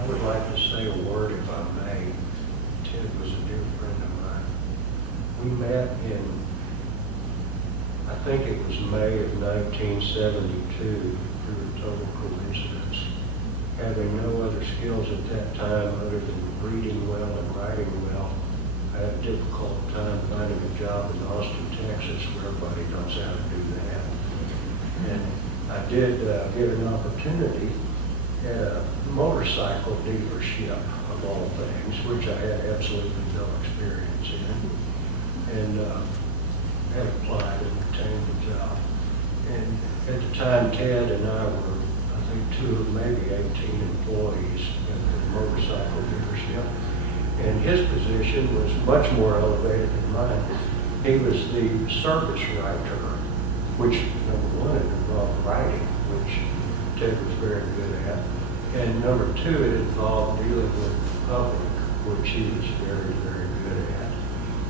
I would like to say a word, if I may. Ted was a dear friend of mine. We met in, I think it was May of 1972, through a total coincidence. Having no other skills at that time other than reading well and writing well, I had a difficult time finding a job in Austin, Texas, where everybody knows how to do that. And I did get an opportunity at a motorcycle dealership, of all things, which I had absolutely no experience in, and had applied and obtained the job. And at the time, Ted and I were, I think, 2 of maybe 18 employees at the motorcycle dealership. And his position was much more elevated than mine. He was the service writer, which, number 1, it involved writing, which Ted was very good at. And number 2, it involved dealing with the public, which he was very, very good at.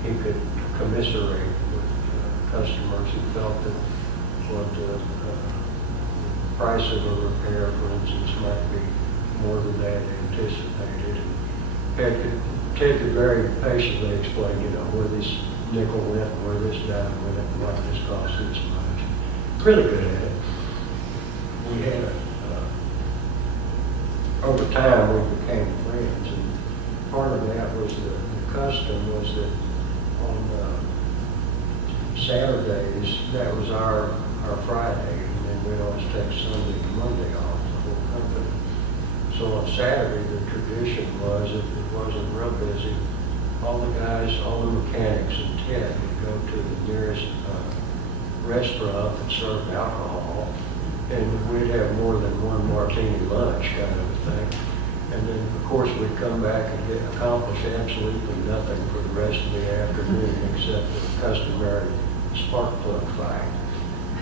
He could commiserate with customers who felt that what the price of a repair, for instance, might be more than they had anticipated. And Ted could very patiently explain, where this nickel went, where this dime went, and what this cost this much. Really good at it. We had over time we became friends, and part of that was the custom was that on Saturdays, that was our Friday, and then we'd always take Sunday and Monday off, the whole company. So on Saturday, the tradition was, if it wasn't real busy, all the guys, all the mechanics and Ted would go to the nearest restaurant that served alcohol, and we'd have more than one martini lunch kind of a thing. And then, of course, we'd come back and accomplish absolutely nothing for the rest of the afternoon except the customary spark plug fight,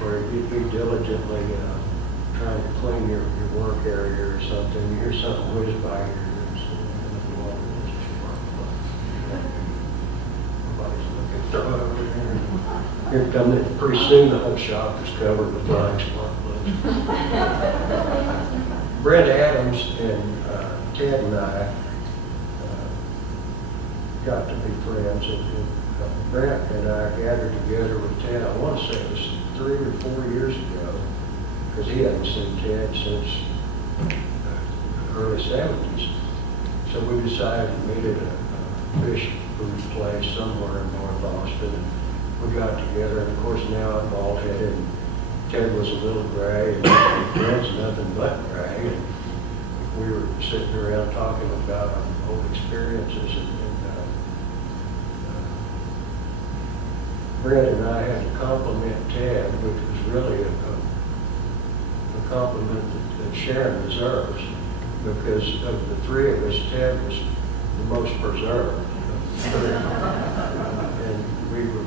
where you'd be diligently trying to clean your work area or something. You hear something whiz by your ears, and there's a spark plug. Nobody's looking, throw it over there. Here it comes, pretty soon the whole shop is covered with flying spark plugs. Brent Adams and Ted and I got to be friends, and Brent and I gathered together with Ted, I want to say it was 3 or 4 years ago, because he hadn't seen Ted since the early 70s. So we decided to meet at a fish food place somewhere in North Austin, and we got together, and of course now I'm bald-headed, and Ted was a little gray, and Brent's nothing but gray, and we were sitting around talking about our old experiences, and Brent and I had to compliment Ted, which was really a compliment that Sharon deserves, because of the three of us, Ted was the most preserved. And we were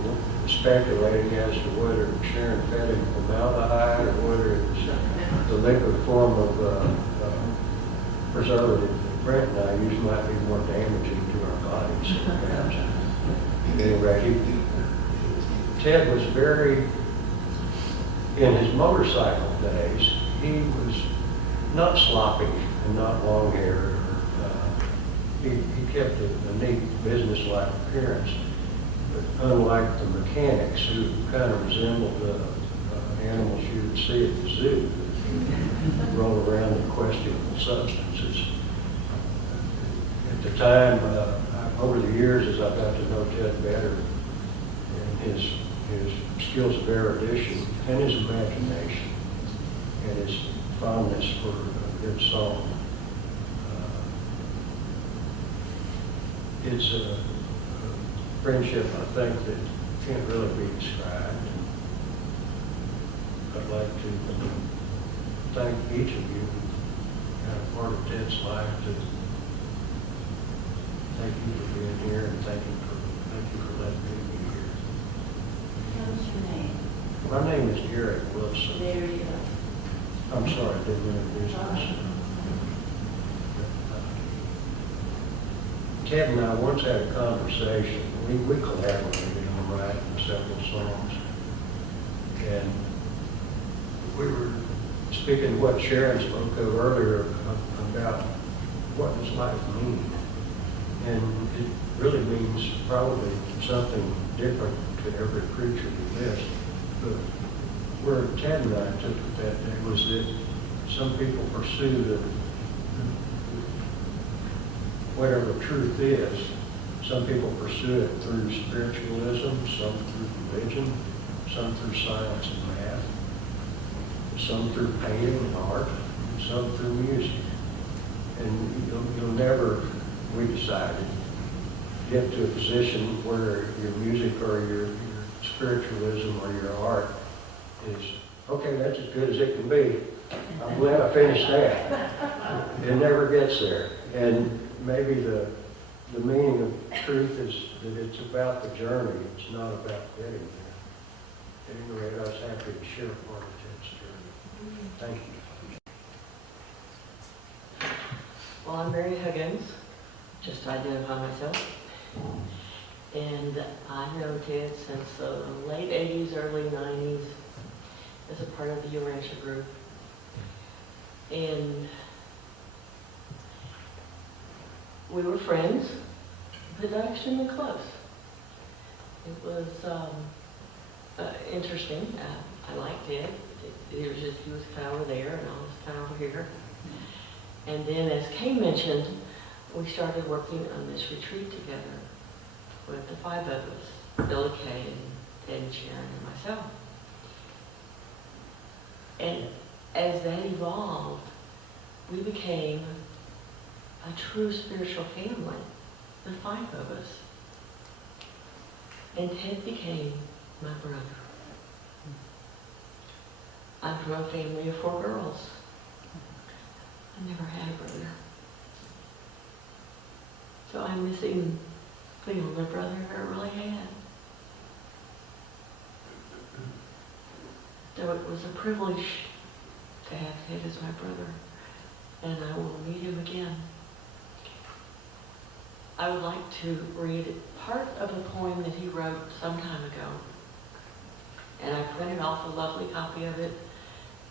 speculating as to whether Sharon fed him formaldehyde or whether it was the liquid form of preservative that Brent and I use might be more damaging to our bodies. Perhaps. Anyway, Ted was very, in his motorcycle days, he was not sloppy and not long-haired. He kept a neat business-like appearance, but unlike the mechanics who kind of resembled the animals you would see at the zoo, that roll around in questionable substances. At the time, over the years, as I got to know Ted better, and his skills of erudition and his imagination and his fondness for a good song. It's a friendship, I think, that can't really be described. I'd like to thank each of you, part of Ted's life, to thank you for being here and thank you for letting me be here. What's your name? My name is Eric Wilson. There you go. I'm sorry, I didn't introduce myself. Ted and I once had a conversation. We collaborated on writing several songs. And we were speaking what Sharon spoke of earlier about what does life mean. And it really means probably something different to every creature we lives. But where Ted and I took it that day was that some people pursue whatever truth is. Some people pursue it through spiritualism, some through religion, some through science and math, some through painting and art, and some through music. And you'll never, we decided, get to a position where your music or your spiritualism or your art is, okay, that's as good as it can be. I'm glad I finished that. It never gets there. And maybe the meaning of truth is that it's about the journey. It's not about getting there. At any rate, I was happy to share part of Ted's journey. Thank you. Well, I'm Mary Huggins, just to identify myself. And I know Ted since the late 80s, early 90s, as a part of the Urantia group. And we were friends, but extremely close. It was interesting. I liked Ted. It was just, he was kind of over there and I was kind of over here. And then, as Kay mentioned, we started working on this retreat together with the 5 of us, Billy Kay and Ted and Sharon and myself. And as that evolved, we became a true spiritual family, the 5 of us. And Ted became my brother. I'm from a family of 4 girls. I never had a brother. So I'm missing the older brother I really had. So it was a privilege to have Ted as my brother, and I will meet him again. I would like to read part of a poem that he wrote some time ago. And I printed off a lovely copy of it,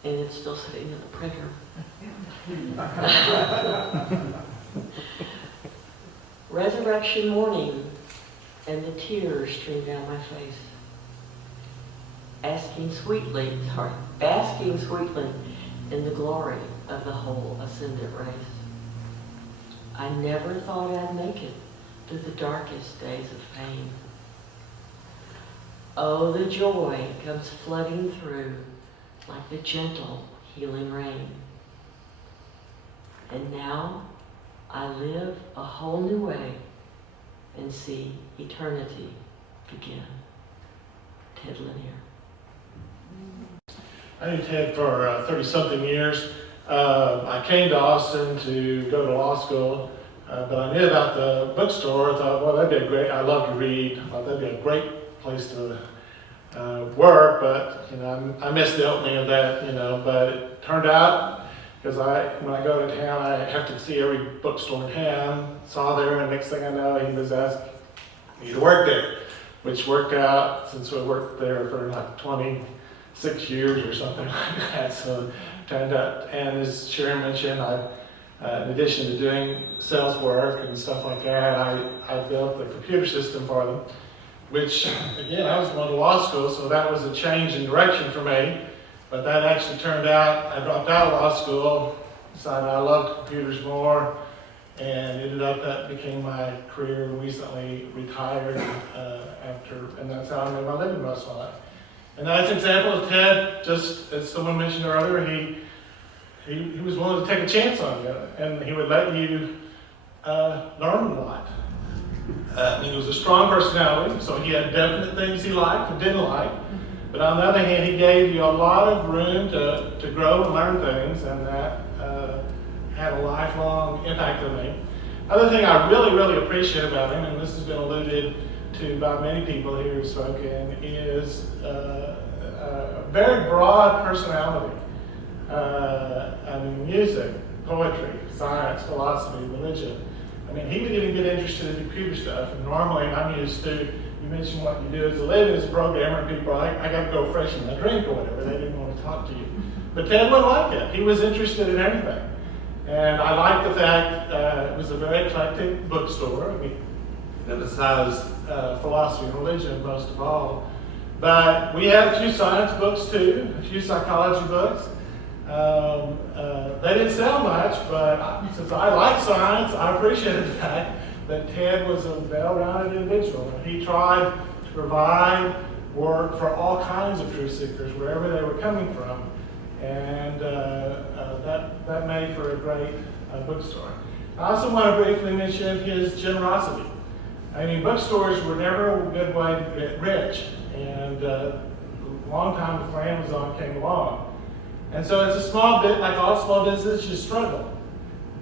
and it's still sitting in the printer. Resurrection morning, and the tears stream down my face. Basking sweetly in the glory of the whole ascendant race. I never thought I'd make it through the darkest days of pain. Oh, the joy comes flooding through like the gentle healing rain. And now I live a whole new way and see eternity begin. Ted Lanier. I knew Ted for 30-something years. I came to Austin to go to law school, but I knew about the bookstore. I thought, well, that'd be I love to read. I thought that'd be a great place to work, but I missed the opening of that, but it turned out, because when I go to town, I have to see every bookstore in town. Saw there, and next thing I know, he was asking me to work there, which worked out since we worked there for like 26 years or something like that. So it turned out, and as Sharon mentioned, in addition to doing sales work and stuff like that, I built the computer system for them, which, again, I was going to law school, so that was a change in direction for me. But that actually turned out, I dropped out of law school, decided I loved computers more, and ended up that became my career. Recently retired and that's how I made my living most of my life. And that's an example of Ted, just as someone mentioned earlier, he was willing to take a chance on you, and he would let you learn a lot. He was a strong personality, so he had definite things he liked and didn't like. But on the other hand, he gave you a lot of room to grow and learn things, and that had a lifelong impact on me. Other thing I really, really appreciate about him, and this has been alluded to by many people here who've spoken, is a very broad personality. Music, poetry, science, philosophy, religion. He would even get interested in computer stuff. And normally, I'm used to, you mentioned what you do as a living as a programmer, and people are like, I got to go freshen my drink or whatever. They didn't want to talk to you. But Ted wasn't like that. He was interested in everything. And I like the fact it was a very eclectic bookstore. It emphasized philosophy and religion most of all. But we had a few science books too, a few psychology books. They didn't sell much, but since I like science, I appreciated the fact that Ted was a well-rounded individual. He tried to provide work for all kinds of truth seekers, wherever they were coming from. And that made for a great bookstore. I also want to briefly mention his generosity. Bookstores were never a good way to get rich. And a long time before Amazon came along. And so it's a small bit, like all small businesses, you struggle.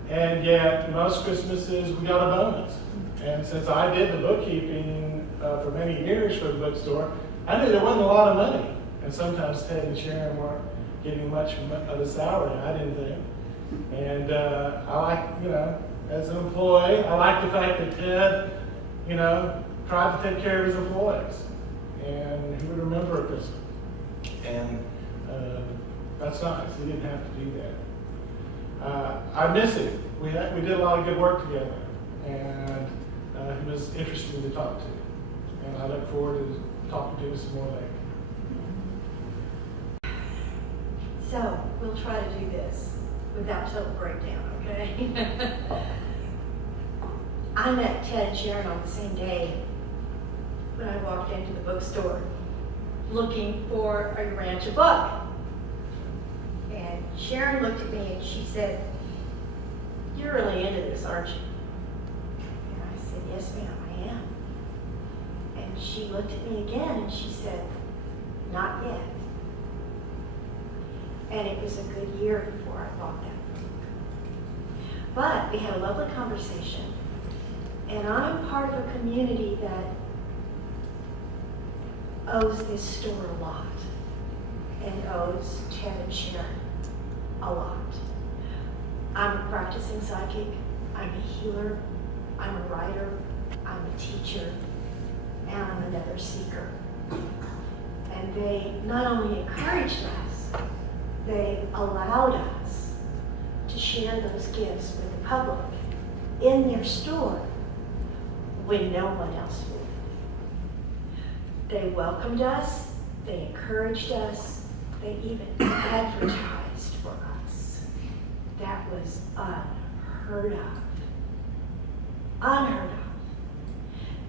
And yet, most Christmases, we got a bonus. And since I did the bookkeeping for many years for the bookstore, I knew there wasn't a lot of money. And sometimes Ted and Sharon weren't getting much of a salary, I didn't think. And I like, as an employee, I like the fact that Ted, tried to take care of his employees. And he would remember it this way. And that's nice. He didn't have to do that. I miss him. We did a lot of good work together, and he was interesting to talk to. And I look forward to talking to him some more later. So we'll try to do this without total breakdown, okay? I met Ted and Sharon on the same day when I walked into the bookstore looking for a Rancher book. And Sharon looked at me and she said, "You're really into this, aren't you?" And I said, "Yes, ma'am, I am." And she looked at me again and she said, "Not yet." And it was a good year before I bought that book. But we had a lovely conversation. And I'm part of a community that owes this store a lot. And owes Ted and Sharon a lot. I'm a practicing psychic. I'm a healer. I'm a writer. I'm a teacher. And I'm another seeker. And they not only encouraged us, they allowed us to share those gifts with the public in their store when no one else would. They welcomed us, they encouraged us, they even advertised for us. That was unheard of. Unheard of.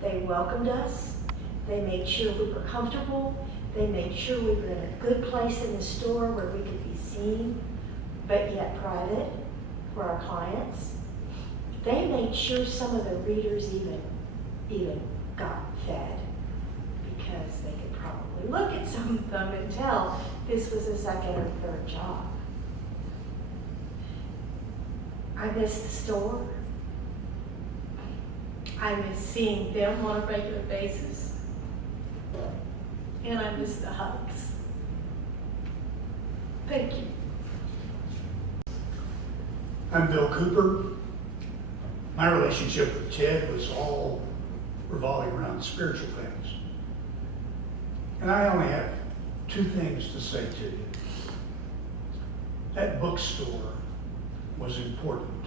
They welcomed us, they made sure we were comfortable, they made sure we were in a good place in the store where we could be seen, but yet private for our clients. They made sure some of the readers even got fed, because they could probably look at some of them and tell this was a second or third job. I miss the store. I miss seeing them on a regular basis. And I miss the hugs. Thank you. I'm Bill Cooper. My relationship with Ted was all revolving around spiritual things. And I only have two things to say to you. That bookstore was important,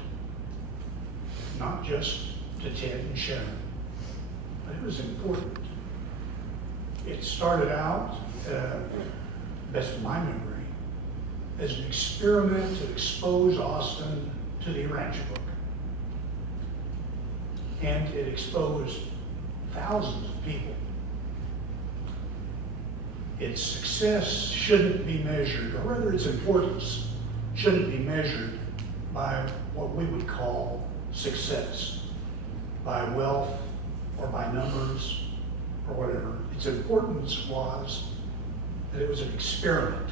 not just to Ted and Sharon, but it was important. It started out, best of my memory, as an experiment to expose Austin to the Rancher book. And it exposed thousands of people. Its success shouldn't be measured, or rather its importance shouldn't be measured by what we would call success, by wealth or by numbers or whatever. Its importance was that it was an experiment,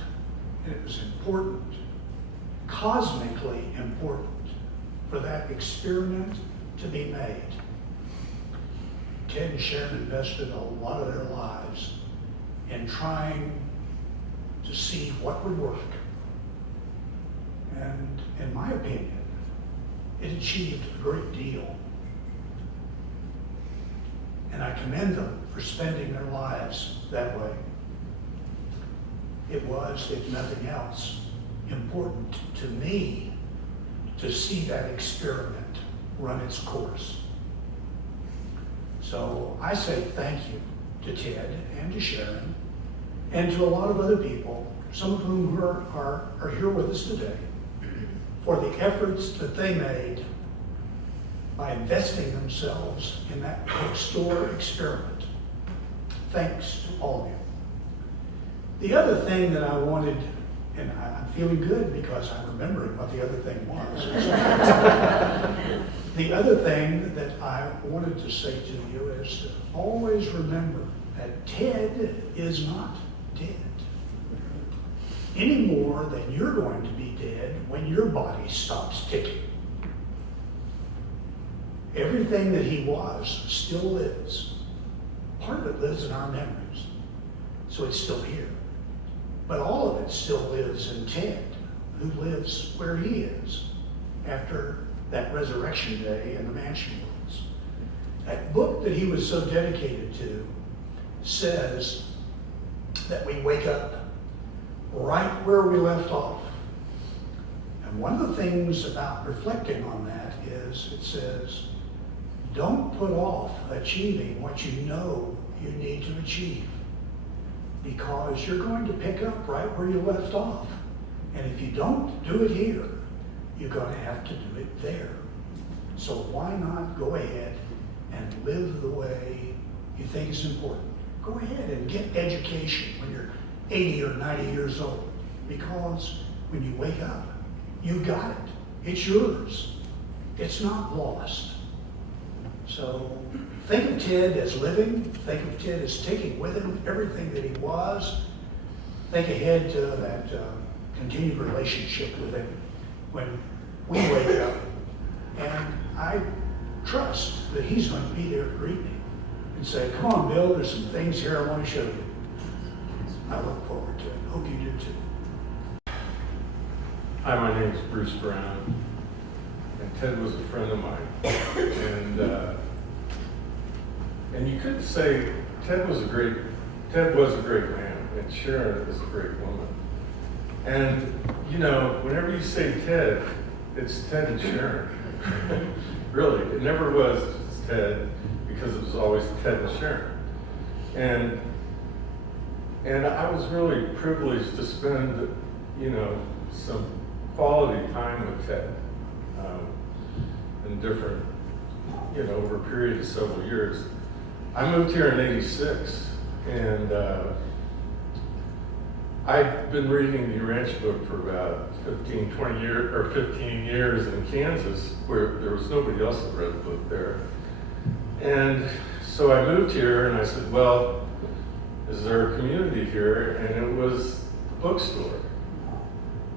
and it was important, cosmically important, for that experiment to be made. Ted and Sharon invested a lot of their lives in trying to see what would work. And in my opinion, it achieved a great deal. And I commend them for spending their lives that way. It was, if nothing else, important to me to see that experiment run its course. So I say thank you to Ted and to Sharon and to a lot of other people, some of whom are here with us today, for the efforts that they made by investing themselves in that bookstore experiment. Thanks to all of you. The other thing that I wanted, and I'm feeling good because I'm remembering what the other thing was. The other thing that I wanted to say to you is to always remember that Ted is not dead. Any more than you're going to be dead when your body stops ticking. Everything that he was still lives. Part of it lives in our memories, so it's still here. But all of it still lives in Ted, who lives where he is after that resurrection day in the mansion worlds. That book that he was so dedicated to says that we wake up right where we left off. And one of the things about reflecting on that is it says, don't put off achieving what you know you need to achieve, because you're going to pick up right where you left off. And if you don't do it here, you're going to have to do it there. So why not go ahead and live the way you think is important? Go ahead and get education when you're 80 or 90 years old, because when you wake up, you've got it. It's yours. It's not lost. So think of Ted as living. Think of Ted as taking with him everything that he was. Think ahead to that continued relationship with him when we wake up. And I trust that he's going to be there to greet me and say, come on, Bill, there's some things here I want to show you. I look forward to it. Hope you do too. Hi, my name is Bruce Brown, and Ted was a friend of mine. And you could say Ted was a great man, and Sharon is a great woman. And you know, whenever you say Ted, it's Ted and Sharon. Really, it never was just Ted, because it was always Ted and Sharon. And I was really privileged to spend, you know, some quality time with Ted in different, you know, over a period of several years. I moved here in '86, and I'd been reading the Ranch book for about 15 years in Kansas, where there was nobody else that read the book there. And so I moved here, and I said, well, is there a community here? And it was the bookstore.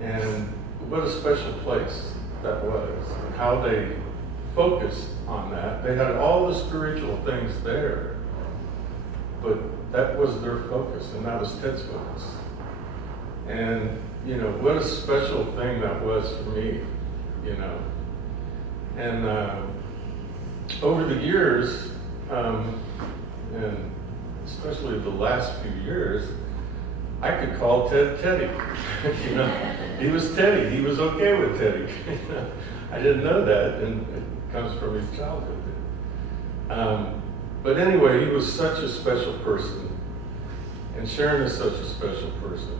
And what a special place that was, and how they focused on that. They had all the spiritual things there, but that was their focus, and that was Ted's focus. And, you know, what a special thing that was for me, you know. And over the years, and especially the last few years, I could call Ted Teddy. You know, he was Teddy. He was okay with Teddy. I didn't know that, and it comes from his childhood. But anyway, he was such a special person, and Sharon is such a special person.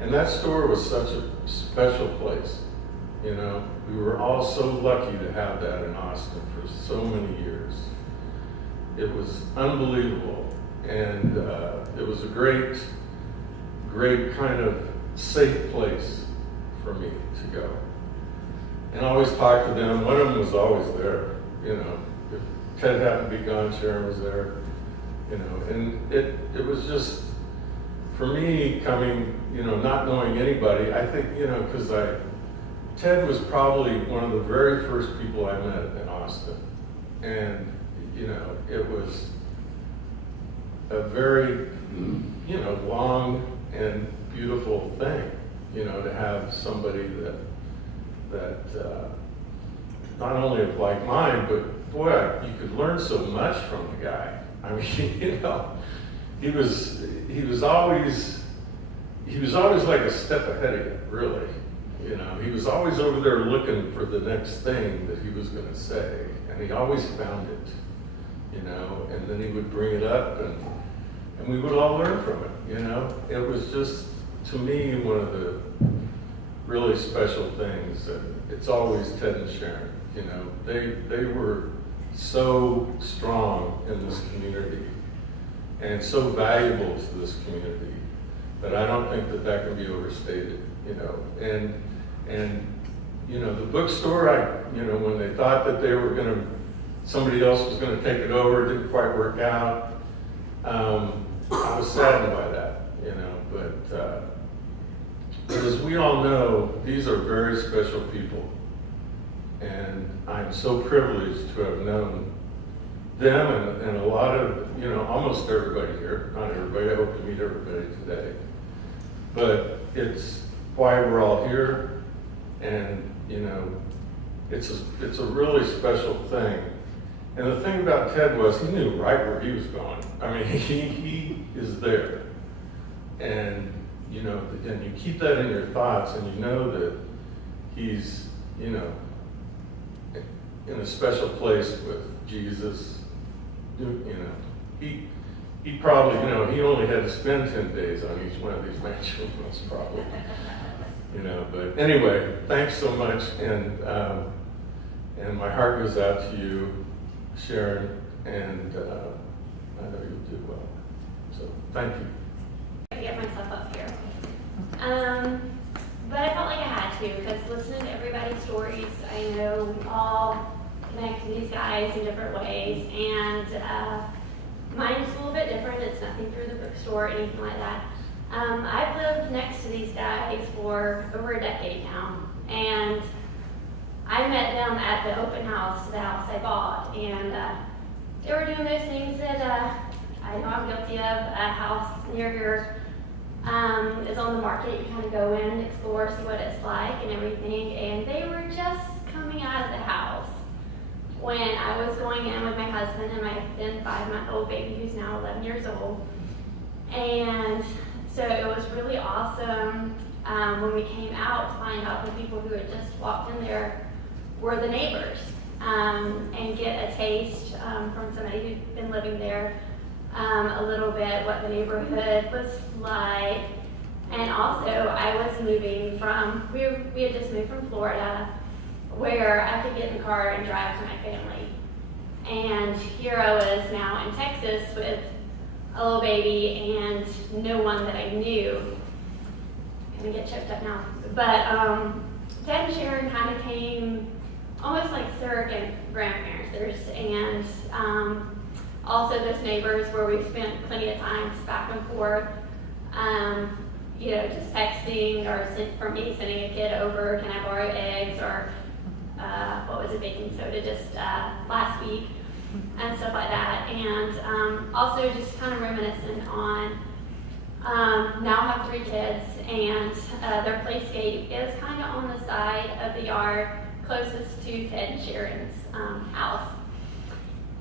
And that store was such a special place. You know, we were all so lucky to have that in Austin for so many years. It was unbelievable, and it was a great kind of safe place for me to go. And I always talked to them. One of them was always there. You know, if Ted happened to be gone, Sharon was there. You know, and it was just, for me, coming, you know, not knowing anybody, I think, you know, because Ted was probably one of the very first people I met in Austin. And, you know, it was a very, you know, long and beautiful thing, you know, to have somebody that not only of like mind, but boy, you could learn so much from the guy. I mean, you know, he was always like a step ahead of you, really. You know, he was always over there looking for the next thing that he was going to say, and he always found it, you know, and then he would bring it up, and we would all learn from it, you know. It was just, to me, one of the really special things. It's always Ted and Sharon, you know. They were so strong in this community and so valuable to this community that I don't think that can be overstated, you know. And you know, the bookstore, you know, when they thought that somebody else was gonna take it over, it didn't quite work out. I was saddened by that, you know, but as we all know, these are very special people. And I'm so privileged to have known them and a lot of, you know, almost everybody here. Not everybody, I hope to meet everybody today. But it's why we're all here, and, you know, it's a really special thing. And the thing about Ted was he knew right where he was going. I mean, he is there. And, you know, and you keep that in your thoughts, and you know that he's, you know, in a special place with Jesus. You know, he probably, you know, he only had to spend 10 days on each one of these mansions, probably. You know, but anyway, thanks so much. And And my heart goes out to you, Sharon, and I know you'll do well. So thank you. Get myself up here. But I felt like I had to, because listening to everybody's stories, I know we all connect to these guys in different ways, and mine is a little bit different. It's nothing through the bookstore or anything like that. I've lived next to these guys for over a decade now, and I met them at the open house to the house I bought, and they were doing those things that I know I'm guilty of. A house near here is on the market. You kind of go in, explore, see what it's like and everything, and they were just coming out of the house when I was going in with my husband and my then 5-month-old baby, who's now 11 years old. And so it was really awesome when we came out to find out the people who had just walked in there were the neighbors, and get a taste from somebody who'd been living there a little bit, what the neighborhood was like. And also, I was moving from, we had just moved from Florida, where I could get in the car and drive to my family. And here I was now in Texas with a little baby and no one that I knew. I'm gonna get choked up now. But Ted and Sharon kind of came almost like surrogate grandparents, and also those neighbors where we spent plenty of time just back and forth, you know, just texting, or for me sending a kid over, can I borrow eggs, or what was it, baking soda just last week, and stuff like that. And also just kind of reminiscent on, now I have 3 kids, and their playscape is kind of on the side of the yard closest to Ted and Sharon's house.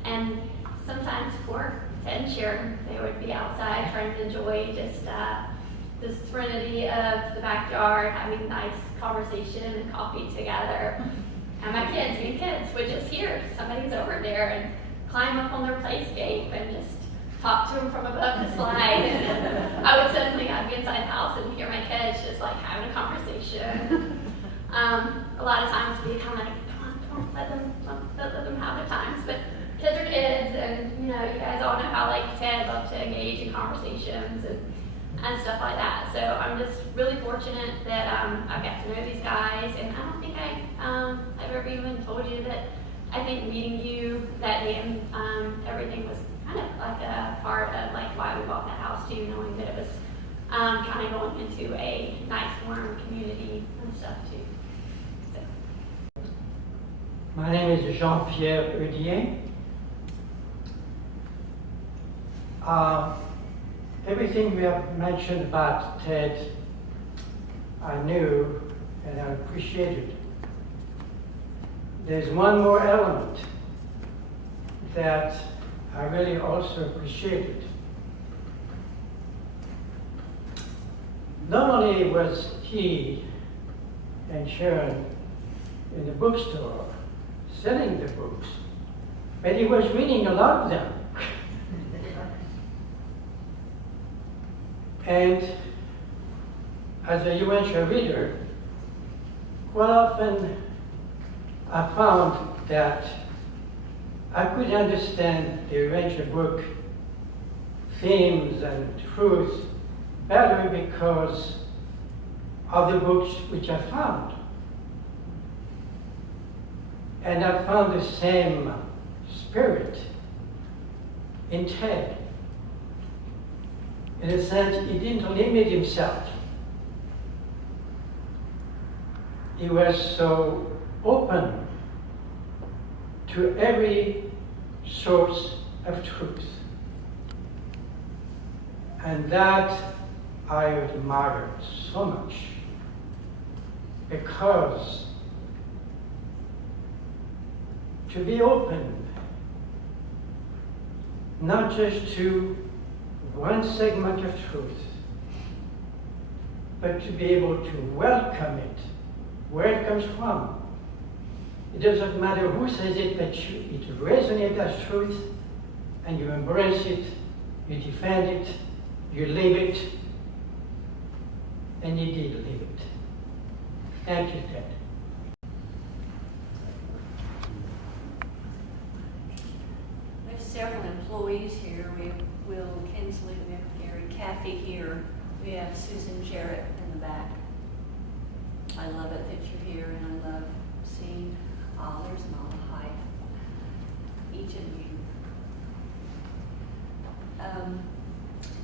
And sometimes poor Ted and Sharon, they would be outside trying to enjoy just the serenity of the backyard, having nice conversation and coffee together. And my kids would just hear somebody's over there and climb up on their playscape and just talk to them from above the slide. And I'd be inside the house and hear my kids just like having a conversation. A lot of times we kind of like, come on, let them have their times. But kids are kids, and you know, you guys all know how like Ted loves to engage in conversations and stuff like that. So I'm just really fortunate that I've got to know these guys, and I don't think I've ever even told you that I think meeting you that day and everything was kind of like a part of like why we bought that house too, knowing that it was kind of going into a nice warm community and stuff too. So. My name is Jean-Pierre Eudier. Everything we have mentioned about Ted, I knew and I appreciated. There's one more element that I really also appreciated. Not only was he and Sharon in the bookstore selling the books, but he was reading a lot of them. And as a influential reader, quite often I found that I could understand the influential book themes and truths better because of the books which I found. And I found the same spirit in Ted. In a sense, he didn't limit himself. He was so open to every source of truth. And that I admired so much, because to be open, not just to one segment of truth, but to be able to welcome it, where it comes from. It doesn't matter who says it, but it resonates as truth, and you embrace it, you defend it, you live it, and you did live it. Thank you, Ted. Aubrey's here, we have Will Kinsley, we have Gary Caffey here, we have Susan Jarrett in the back. I love it that you're here, and I love seeing, there's Mama, hi, each of you.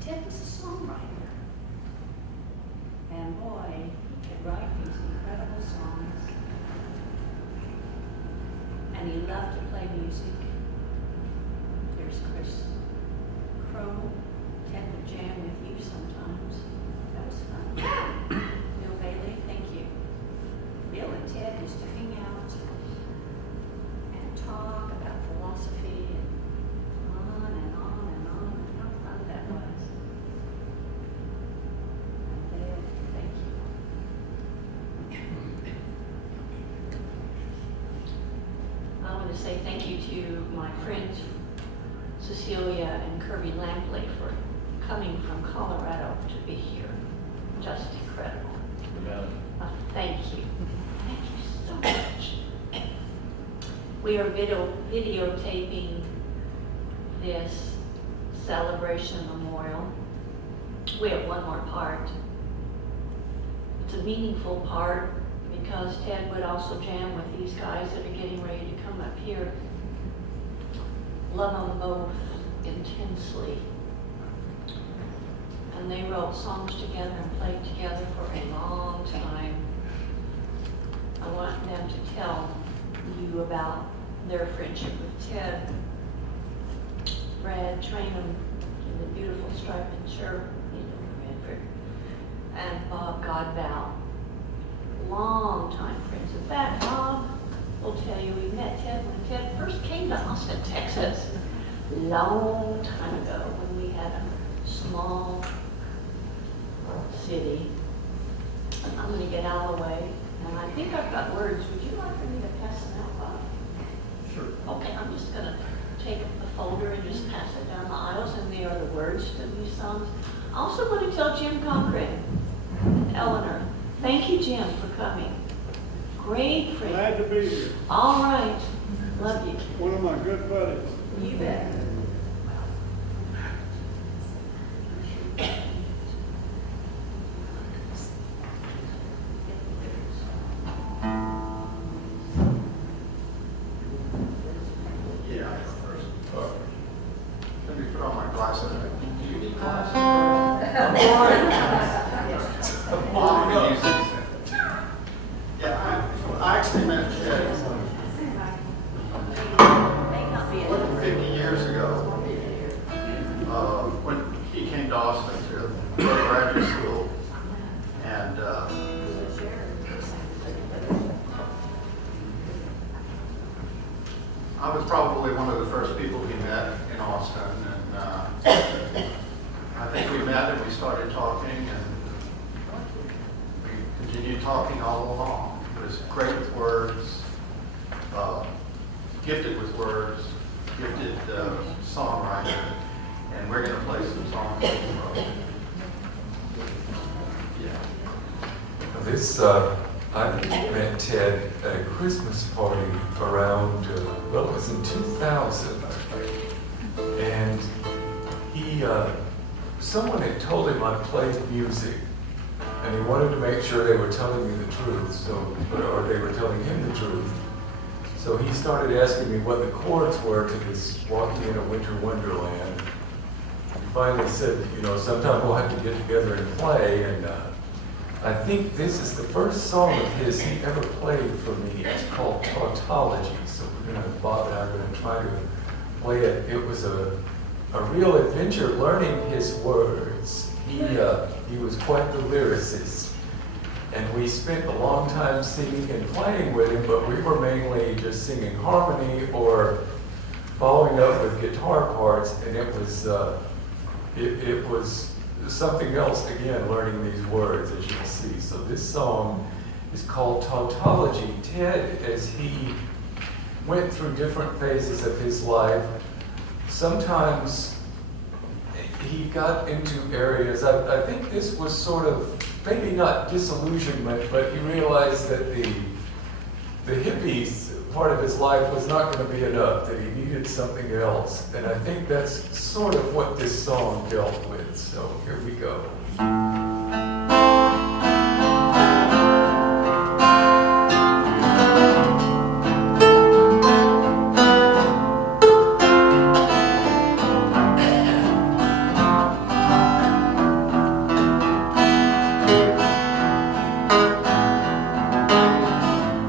Ted was a songwriter, and boy, he could write these incredible songs, and he loved to play music. There's Chris Crow. Ted would jam with you sometimes. That was fun. Bill Bailey, thank you. Bill and Ted used to hang out and talk about philosophy and on and on and on, and how fun that was. And Dale, thank you. I want to say thank you to my friends Cecilia and Kirby Lampley for coming from Colorado to be here. Just incredible. Thank you. Thank you so much. We are videotaping this celebration memorial. We have one more part. It's a meaningful part because Ted would also jam with these guys that are getting ready to come up here. Love them both intensely. And they wrote songs together and played together for a long time. I want them to tell you about their friendship with Ted. Brad Trainum in the beautiful striped shirt, Redford, and Bob Godbout. Long time friends. In fact, Bob will tell you we met Ted when Ted first came to Austin, Texas, long time ago when we had a small city. I'm going to get out of the way, and I think I've got words. Would you like for me to pass them out, Bob? Sure. Okay, I'm just going to take the folder and just pass it down the aisles, and they are the words to these songs. I also want to tell Jim Cochran and Eleanor, thank you, Jim, for coming. Great friend. Glad to be here. All right. Love you. One of my good buddies. You bet. Yeah. Let me put on my glasses. Do you need glasses? Yeah, I actually met Ted 50 years ago when he came to Austin to go to graduate school. And I was probably one of the first people he met in Austin. And I think we met and we started talking, and we continued talking all along. He was great with words, gifted with words, gifted songwriter, and we're going to play some songs that he wrote. Yeah. This, I met Ted at a Christmas party around, well, it was in 2000, I think. And he, someone had told him I played music, and he wanted to make sure they were telling me the truth, or they were telling him the truth. So he started asking me what the chords were to this Walking in a Winter Wonderland. He finally said, you know, sometime we'll have to get together and play, and I think this is the first song of his he ever played for me. It's called Tautology, so Bob and I are going to try to play it. It was a real adventure learning his words. He was quite the lyricist, and we spent a long time singing and playing with him, but we were mainly just singing harmony or following up with guitar parts, and it was something else, again, learning these words, as you can see. So this song is called Tautology. Ted, as he went through different phases of his life, sometimes he got into areas, I think this was sort of, maybe not disillusionment, but he realized that the hippies part of his life was not going to be enough, that he needed something else. And I think that's sort of what this song dealt with. So here we go.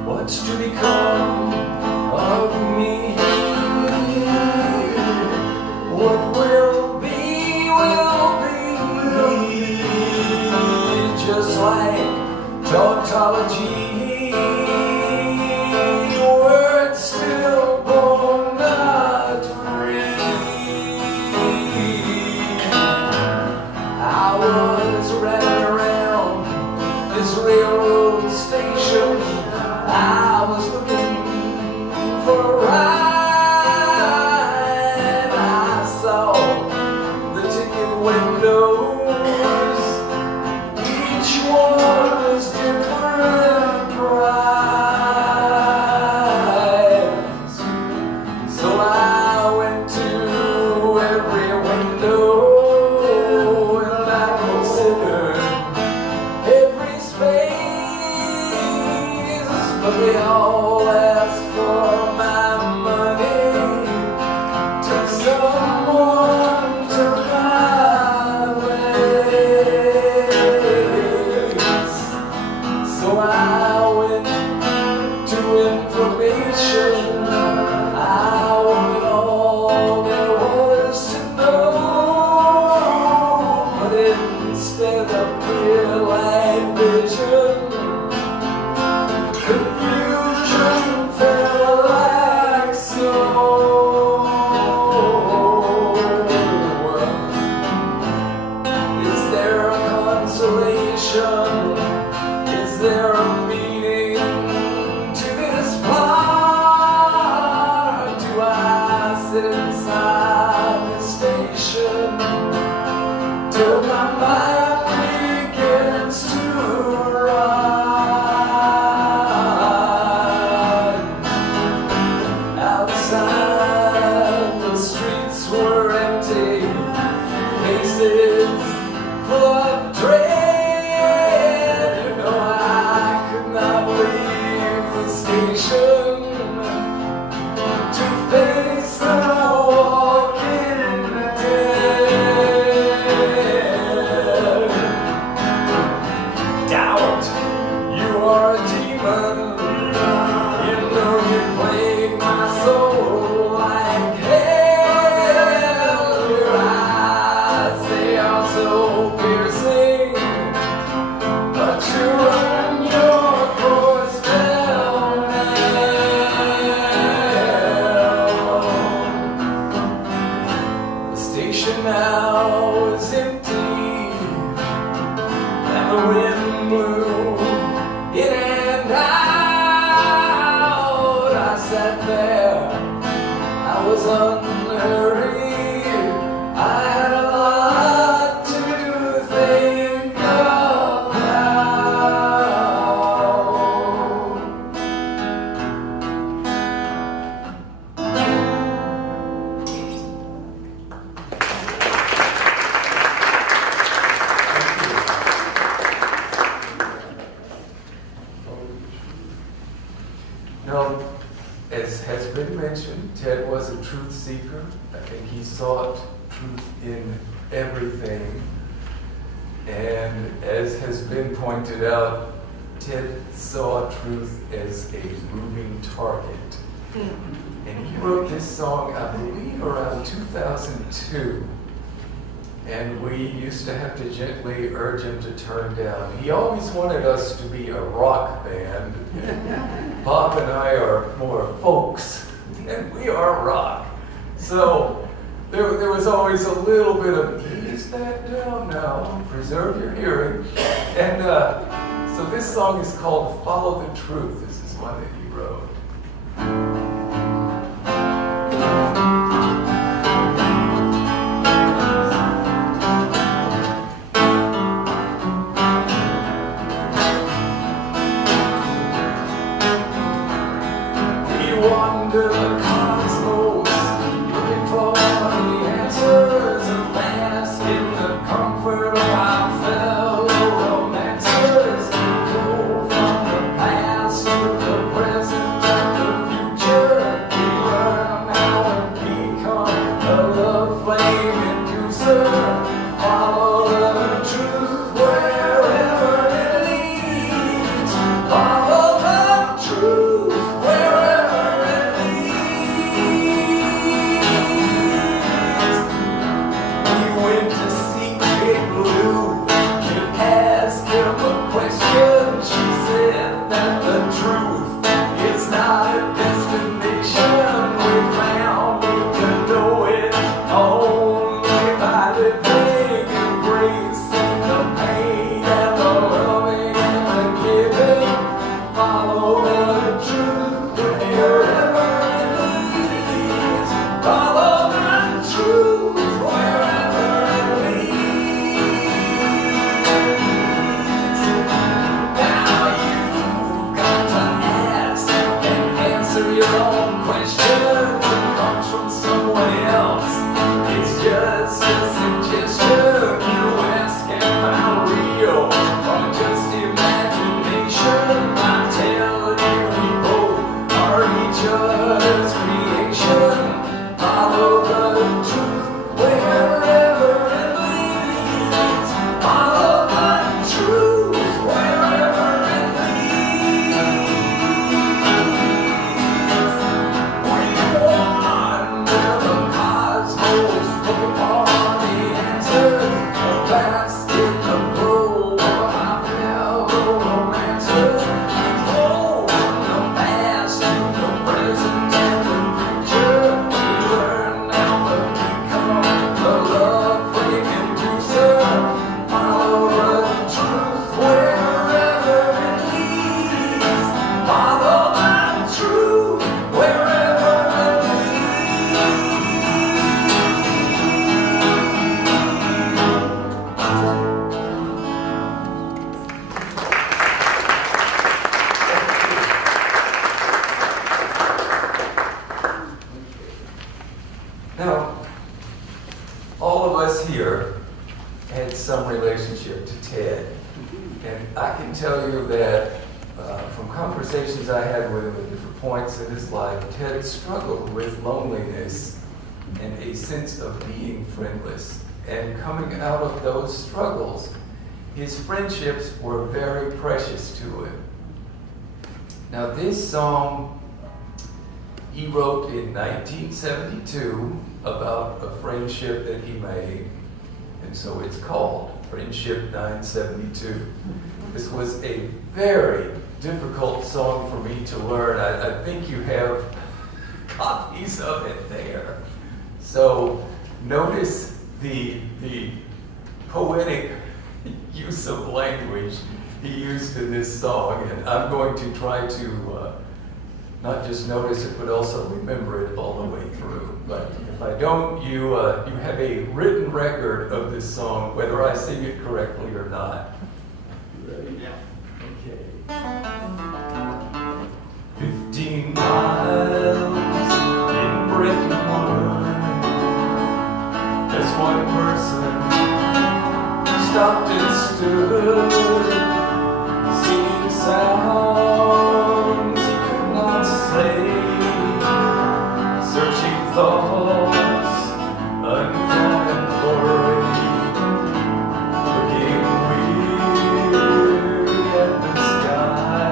What's to become of me? What will be, just like tautology. Words still born not free. I was running around this railroad station. I was looking for a ride. I saw the ticket windows. Each one was different price. So I went to every window and I considered every space, but they all asked for my money. Took someone to my place. So I went to information. I wanted all there was to know, but instead of clear light vision, confusion felt like snow. Is there a consolation? Is there a meaning to this plot? Or do I sit inside the station till my mind begins to run? Outside, the streets were empty, faces full of dread. You know, I could not leave the station to face the walking dead. Doubt, you are a demon. You know you plague my soul like hell. Your eyes, they are so piercing, but you run your course pell-mell. The station now is empty, and the wind blew in and out. I sat there, I was unhurried. I had a lot to think about. Now, as has been mentioned, Ted was a truth seeker. I think he sought truth in everything. And as has been pointed out, Ted saw truth as a moving target. And he wrote this song, I believe, around 2002. And we used to have to gently urge him to turn down. He always wanted us to be a rock band. Bob and I are more folks, and we are rock. So there was always a little bit of, ease that down now, preserve your hearing. And so this song is called Follow the Truth. This is one that he wrote. wander the cosmos, looking for the answers and bask in the comfort of our fellow romancers. Go from the past to the present and the future. We learn how to become a love flame inducer. Follow the truth wherever it leads. Follow the truth wherever it leads. We went to see Big Blue to ask him a question. She said that the truth is not a destination. We found we could know it only by living, embracing the pain and the loving and the giving. Follow the truth wherever it leads. Follow the truth wherever it leads. Now you've got to ask and answer your own question. It comes from someone else. It's just a suggestion. You ask, am I real or just imagination? I tell you, we both are each other's creation. Follow the truth wherever it leads. Follow the truth wherever it leads. We wander the cosmos, looking for the answers. A bask in the glow of our fellow romancers. We go from the past to the present and the future. We learn how to become the love flame inducer. Follow the truth wherever it leads. Follow the truth wherever it leads. Now, all of us here had some relationship to Ted. And I can tell you that from conversations I had with him at different points in his life, Ted struggled with loneliness and a sense of being friendless. And coming out of those struggles, his friendships were very precious to him. Now, this song he wrote in 1972 about a friendship that he made, and so it's called Friendship 972. This was a very difficult song for me to learn. I think you have copies of it there. So notice the poetic use of language he used in this song, and I'm going to try to not just notice it, but also remember it all the way through. But if I don't, you have a written record of this song, whether I sing it correctly or not. You ready? Yeah. Okay. 15 miles in Brentwood. Just one person stopped and stood, seeing sounds he could not say, searching thoughts uncategory, looking weary at the sky,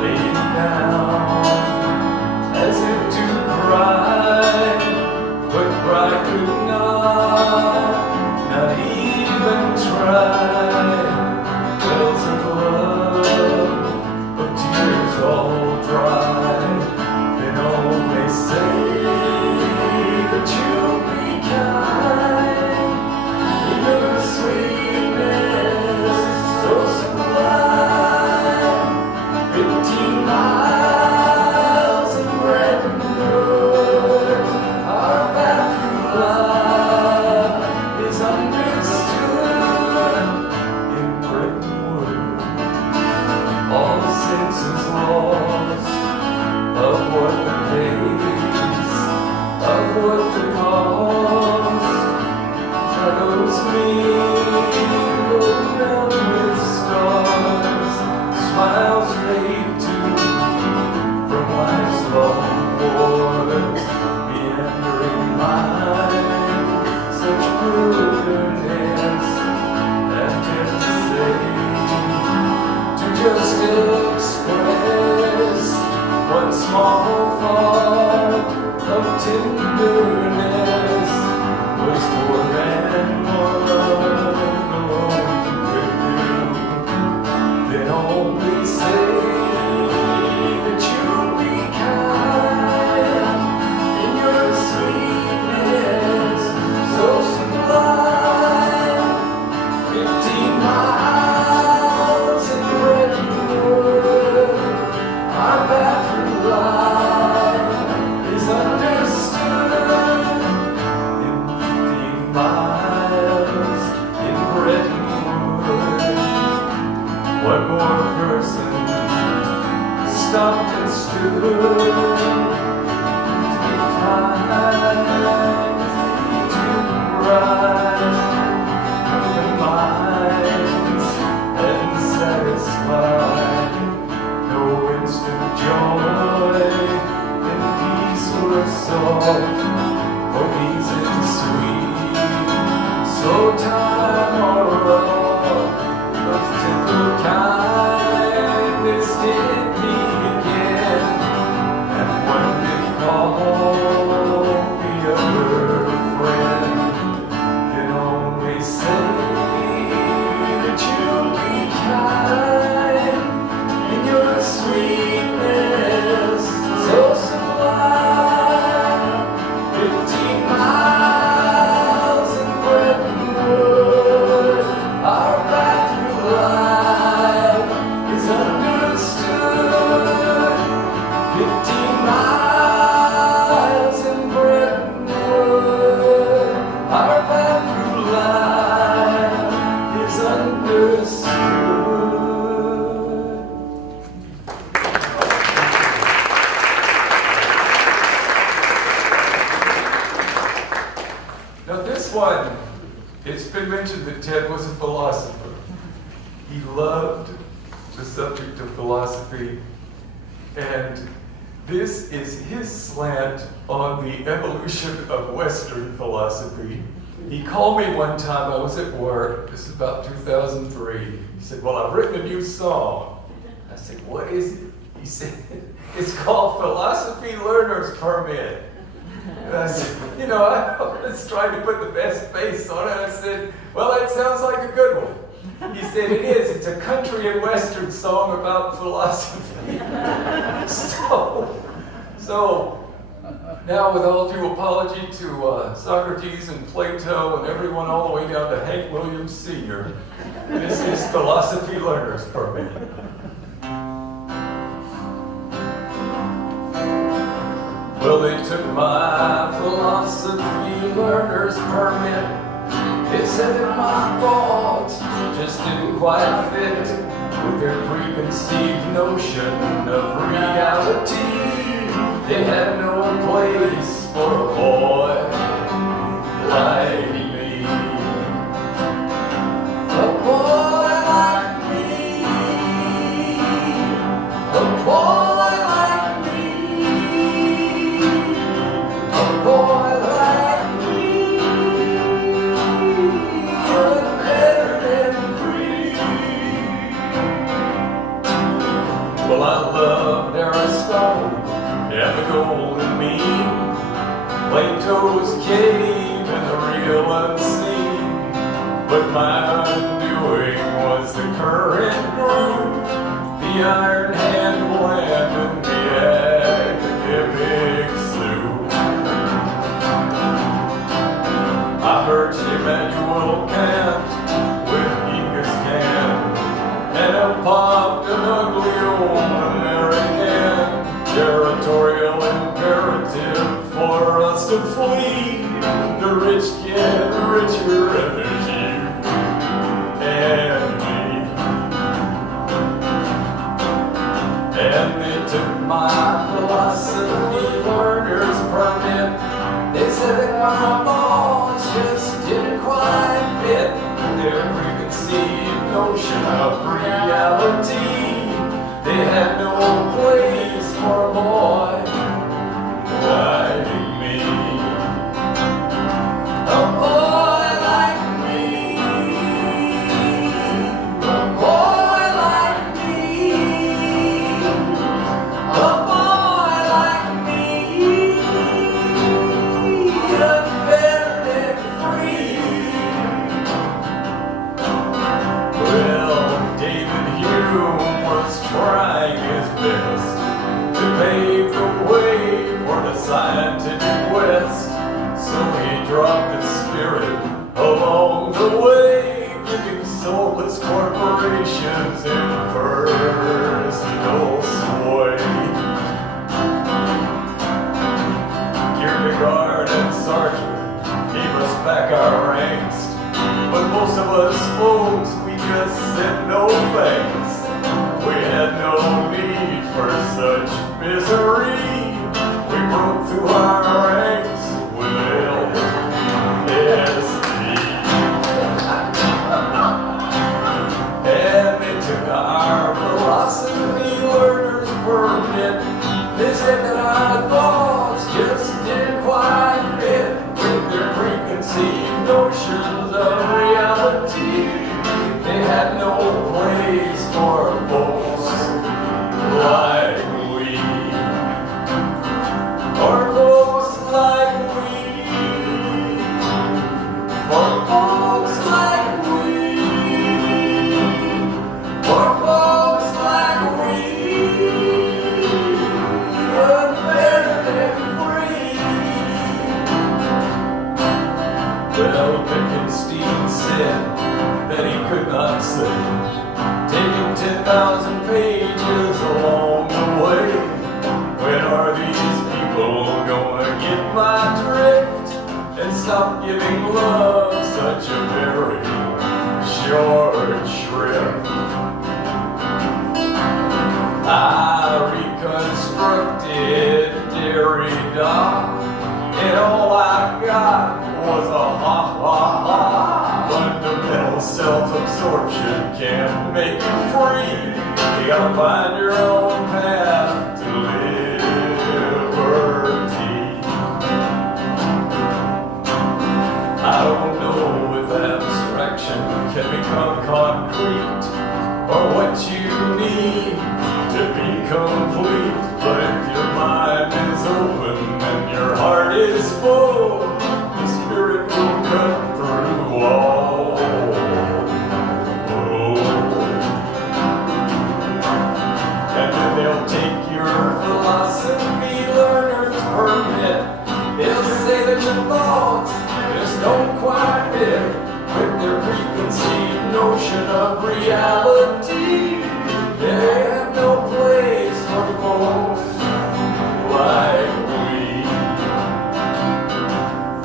laying down as if to cry, but cry could not even try. Wells of love, of tears all dry, then only say that you'll be kind. Even the sweetness so sublime. 15 miles in Brentwood, our path through life is understood in Brentwood. All senses lost, of what the pace, of what the cost. Shadows mingle down with stars, smiles fade too from life's long wars, meandering mind, such wilderness, and yet to say, to just express one small thought of tenderness was more than one alone could do. Then only say that you'll be kind in your sweetness, so sublime. 15 miles in Redwood, our path through life is understood. 15 miles in Redwood, one more person stopped and stood. Take time to cry, open minds and satisfied. No instant joy and peace were sought, for peace is sweet. So time or wrong, but tender kindness did me again. And when they call me a friend, can only say that you'll be kind in your sweetness, so sublime. 15 miles in Brentwood, our path through life is understood. 15 miles in Brentwood, our path through life is understood. Now this one, it's been mentioned that Ted was a philosopher. He loved the subject of philosophy, and this is his slant on the evolution of Western philosophy. He called me one time, I was at work, this is about 2003. He said, well, I've written a new song. I said, what is it? He said, it's called Philosophy Learner's Permit. And I said, you know, I was trying to put the best face on it. I said, well, that sounds like a good one. He said, it is. It's a country and western song about philosophy. So now with all due apology to Socrates and Plato and everyone all the way down to Hank Williams Sr., this is Philosophy Learner's Permit. Well, they took my philosophy learner's permit. It said that my thoughts just didn't quite fit with their preconceived notion of reality. They had no place for a boy like me. A boy like me. A boy like me. A boy like me. Unfettered and free. Well, I loved Aristotle and the golden mean, Plato's cave and the real unseen. But my undoing was the current groove, the iron hand blend and the academic slew. I heard Immanuel Kant with Genghis Khan, and I popped an ugly old American territorial imperative for us to flee. The rich get richer and there's you and me. And they took my philosophy learner's permit. They said that my thoughts just didn't quite fit their preconceived notion of reality. They had no place for a boy like me. A boy like me. A boy like me. A boy like me. Unfettered and free. Well, David Hume was trying his best to pave the way for the scientific West. So he dropped his spirit along the way, giving soulless corporations impersonal sway. Kierkegaard and Sartre gave us back our ranks, but most of us folks, we just said no thanks. We had no need for such misery. We broke through our ranks with LSD. And they took our philosophy learner's permit. They said that our thoughts just didn't quite fit with their preconceived notions of reality. They had no place for folks like we. For folks like we. For folks like we. For folks like we. Unfettered and free. Well, Wittgenstein said that he could not say, taking 10,000 pages along the way. When are these people gonna get my drift and stop giving love such a very short shrift? I reconstructed Derrida, and all I got was a ha-ha-ha. Fundamental self-absorption can't make you free. You gotta find your own path to liberty. I don't know if abstraction can become concrete, or what you need to be complete. But if your mind is open and your heart is full, the Spirit will cut through all. And then they'll take your philosophy learner's permit. They'll say that your thoughts just don't quite fit with their preconceived notion of reality. They have no place for folks like we.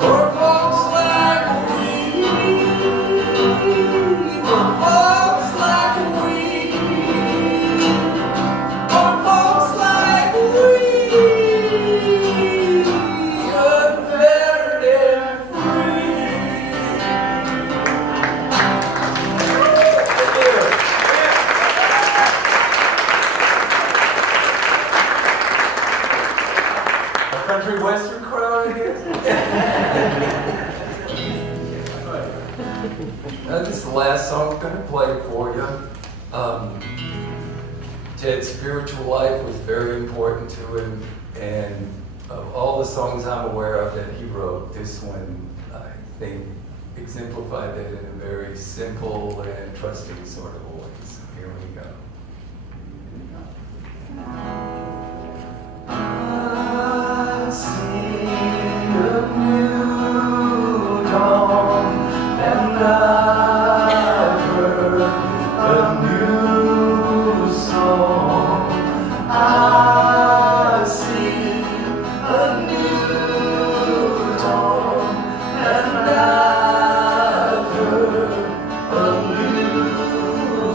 For folks like we. For folks like we. For folks like we. Unfettered and free. A country western crowd here. This is the last song I'm going to play for you. Ted's spiritual life was very important to him, and of all the songs I'm aware of that he wrote, this one, I think, exemplified that in a very simple and trusting sort of voice. Here we go. I see a new dawn, and I've heard a new song. I see a new dawn, and I've heard a new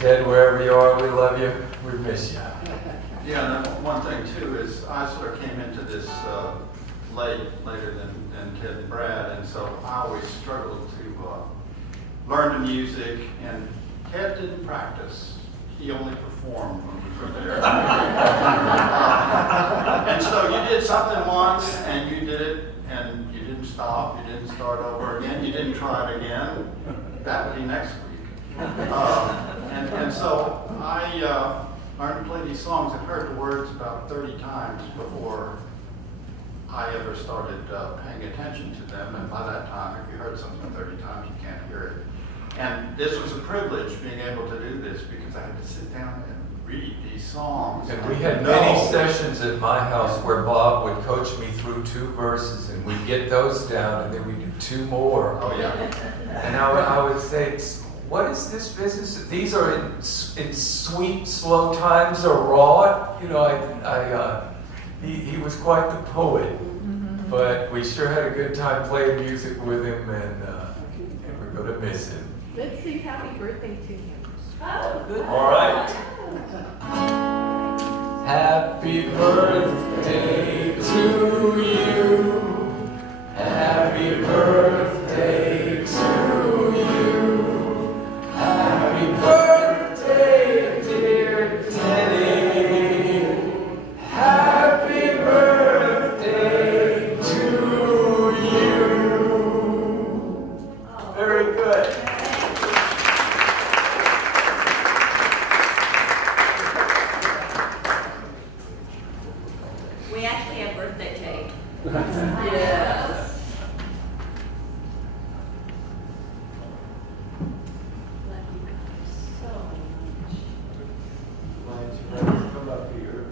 Ted, wherever you are, we love you. We miss you. Yeah, and then one thing too is I sort of came into this later than Ted and Brad, and so I always struggled to learn the music, and Ted didn't practice. He only performed when we were there. And so you did something once, and you did it, and you didn't stop, you didn't start over again, you didn't try it again. That would be next week. And so I learned to play these songs and heard the words about 30 times before I ever started paying attention to them. And by that time, if you heard something 30 times, you can't hear it. And this was a privilege, being able to do this, because I had to sit down and read these songs. And we had many sessions at my house where Bob would coach me through 2 verses, and we'd get those down, and then we'd do 2 more. Oh, yeah. And I would say, what is this business? These are in sweet, slow times or raw. You know, he was quite the poet, but we sure had a good time playing music with him, and we're going to miss him. Let's sing happy birthday to him. Oh, good. All right. Happy birthday to you. Happy birthday to you. Happy birthday, dear Teddy. Happy birthday to you. Very good. We actually have birthday cake. Yes. Love you guys so much. Come up here.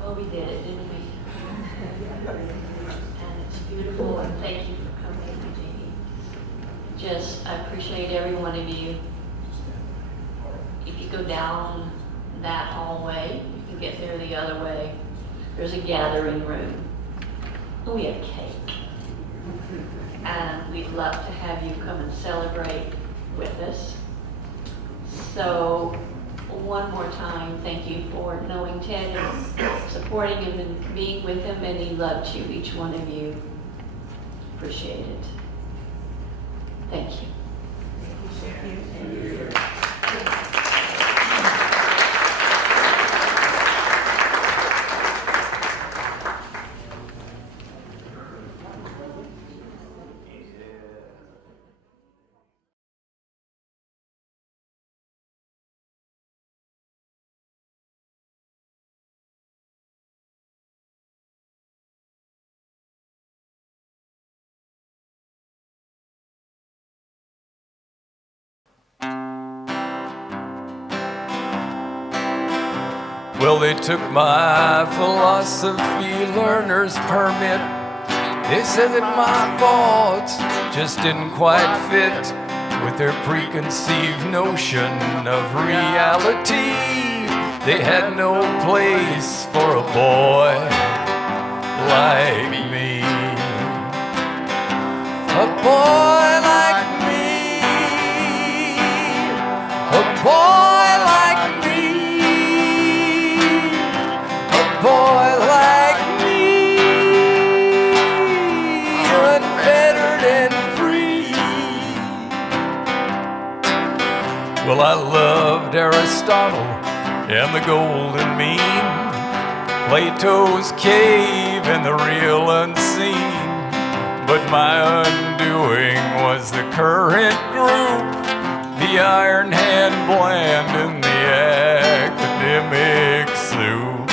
Well, we did it, didn't we? And it's beautiful, and thank you for coming, Eugenie. Just, I appreciate every one of you. If you go down that hallway, you can get there the other way. There's a gathering room. And we have cake. and we'd love to have you come and celebrate with us. So, one more time, thank you for knowing Ted and supporting him and being with him, and he loved you, each one of you. Appreciate it. Thank you. Well, they took my philosophy learner's permit. They said that my thoughts just didn't quite fit with their preconceived notion of reality. They had no place for a boy like me. A boy like me. A boy like me. A boy like me. Unfettered and free. Well, I loved Aristotle and the golden mean, Plato's cave and the real unseen. But my undoing was the current group, the iron hand bland and the academic soup.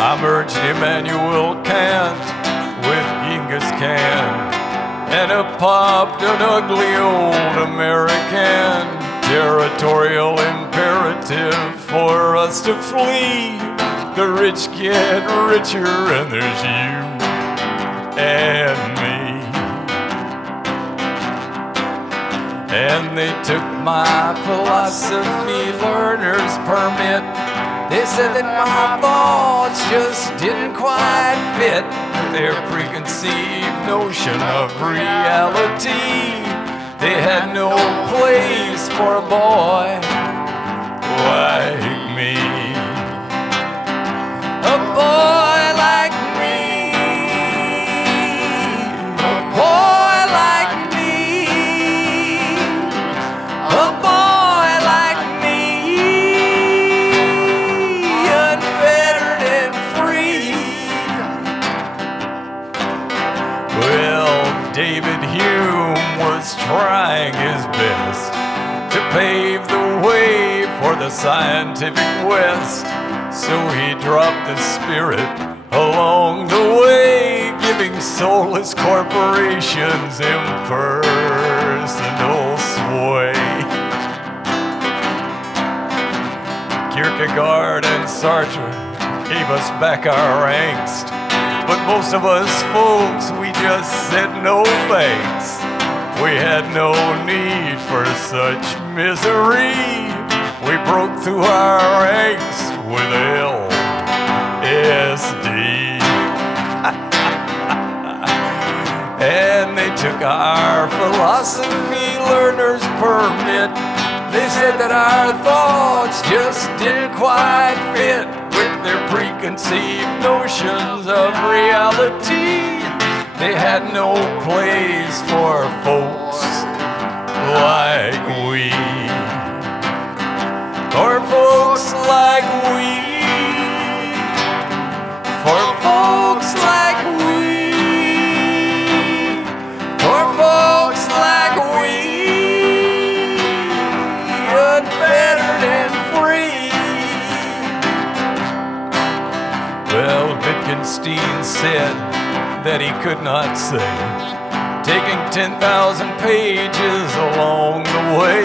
I merged Immanuel Kant with Genghis Khan, and it popped an ugly old American territorial imperative for us to flee. The rich get richer, and there's you and me. And they took my philosophy learner's permit. They said that my thoughts just didn't quite fit their preconceived notion of reality. They had no place for a boy like me. A boy like me. A boy like me. A boy like me. Unfettered and free. Well, David Hume was trying his best to pave the way for the scientific West. So he dropped the spirit along the way, giving soulless corporations impersonal sway. Kierkegaard and Sartre gave us back our angst, but most of us folks, we just said no thanks. We had no need for such misery. We broke through our angst with LSD. And they took our philosophy learner's permit. They said that our thoughts just didn't quite fit with their preconceived notions of reality. They had no place for folks like we. For folks like we. For folks like we. For folks like we. Unfettered and free. Well, Wittgenstein said that he could not say, taking 10,000 pages along the way.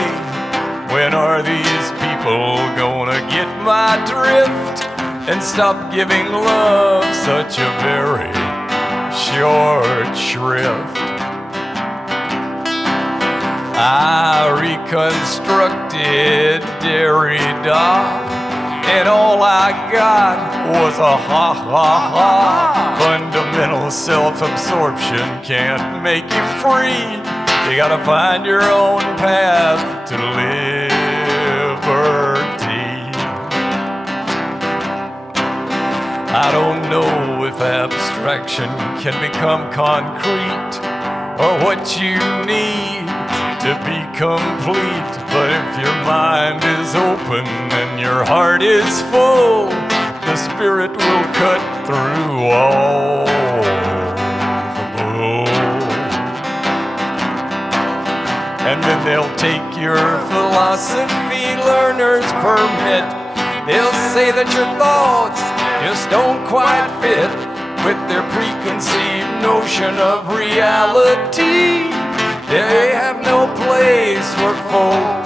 When are these people gonna get my drift and stop giving love such a very short shrift? I reconstructed Derrida and all I got was a ha. Fundamental self-absorption can't make you free. You gotta find your own path to liberty. I don't know if abstraction can become concrete or what you need to be complete. But if your mind is open and your heart is full, the Spirit will cut through all the bull. And then they'll take your philosophy learner's permit. They'll say that your thoughts just don't quite fit with their preconceived notion of reality. They have no place for folk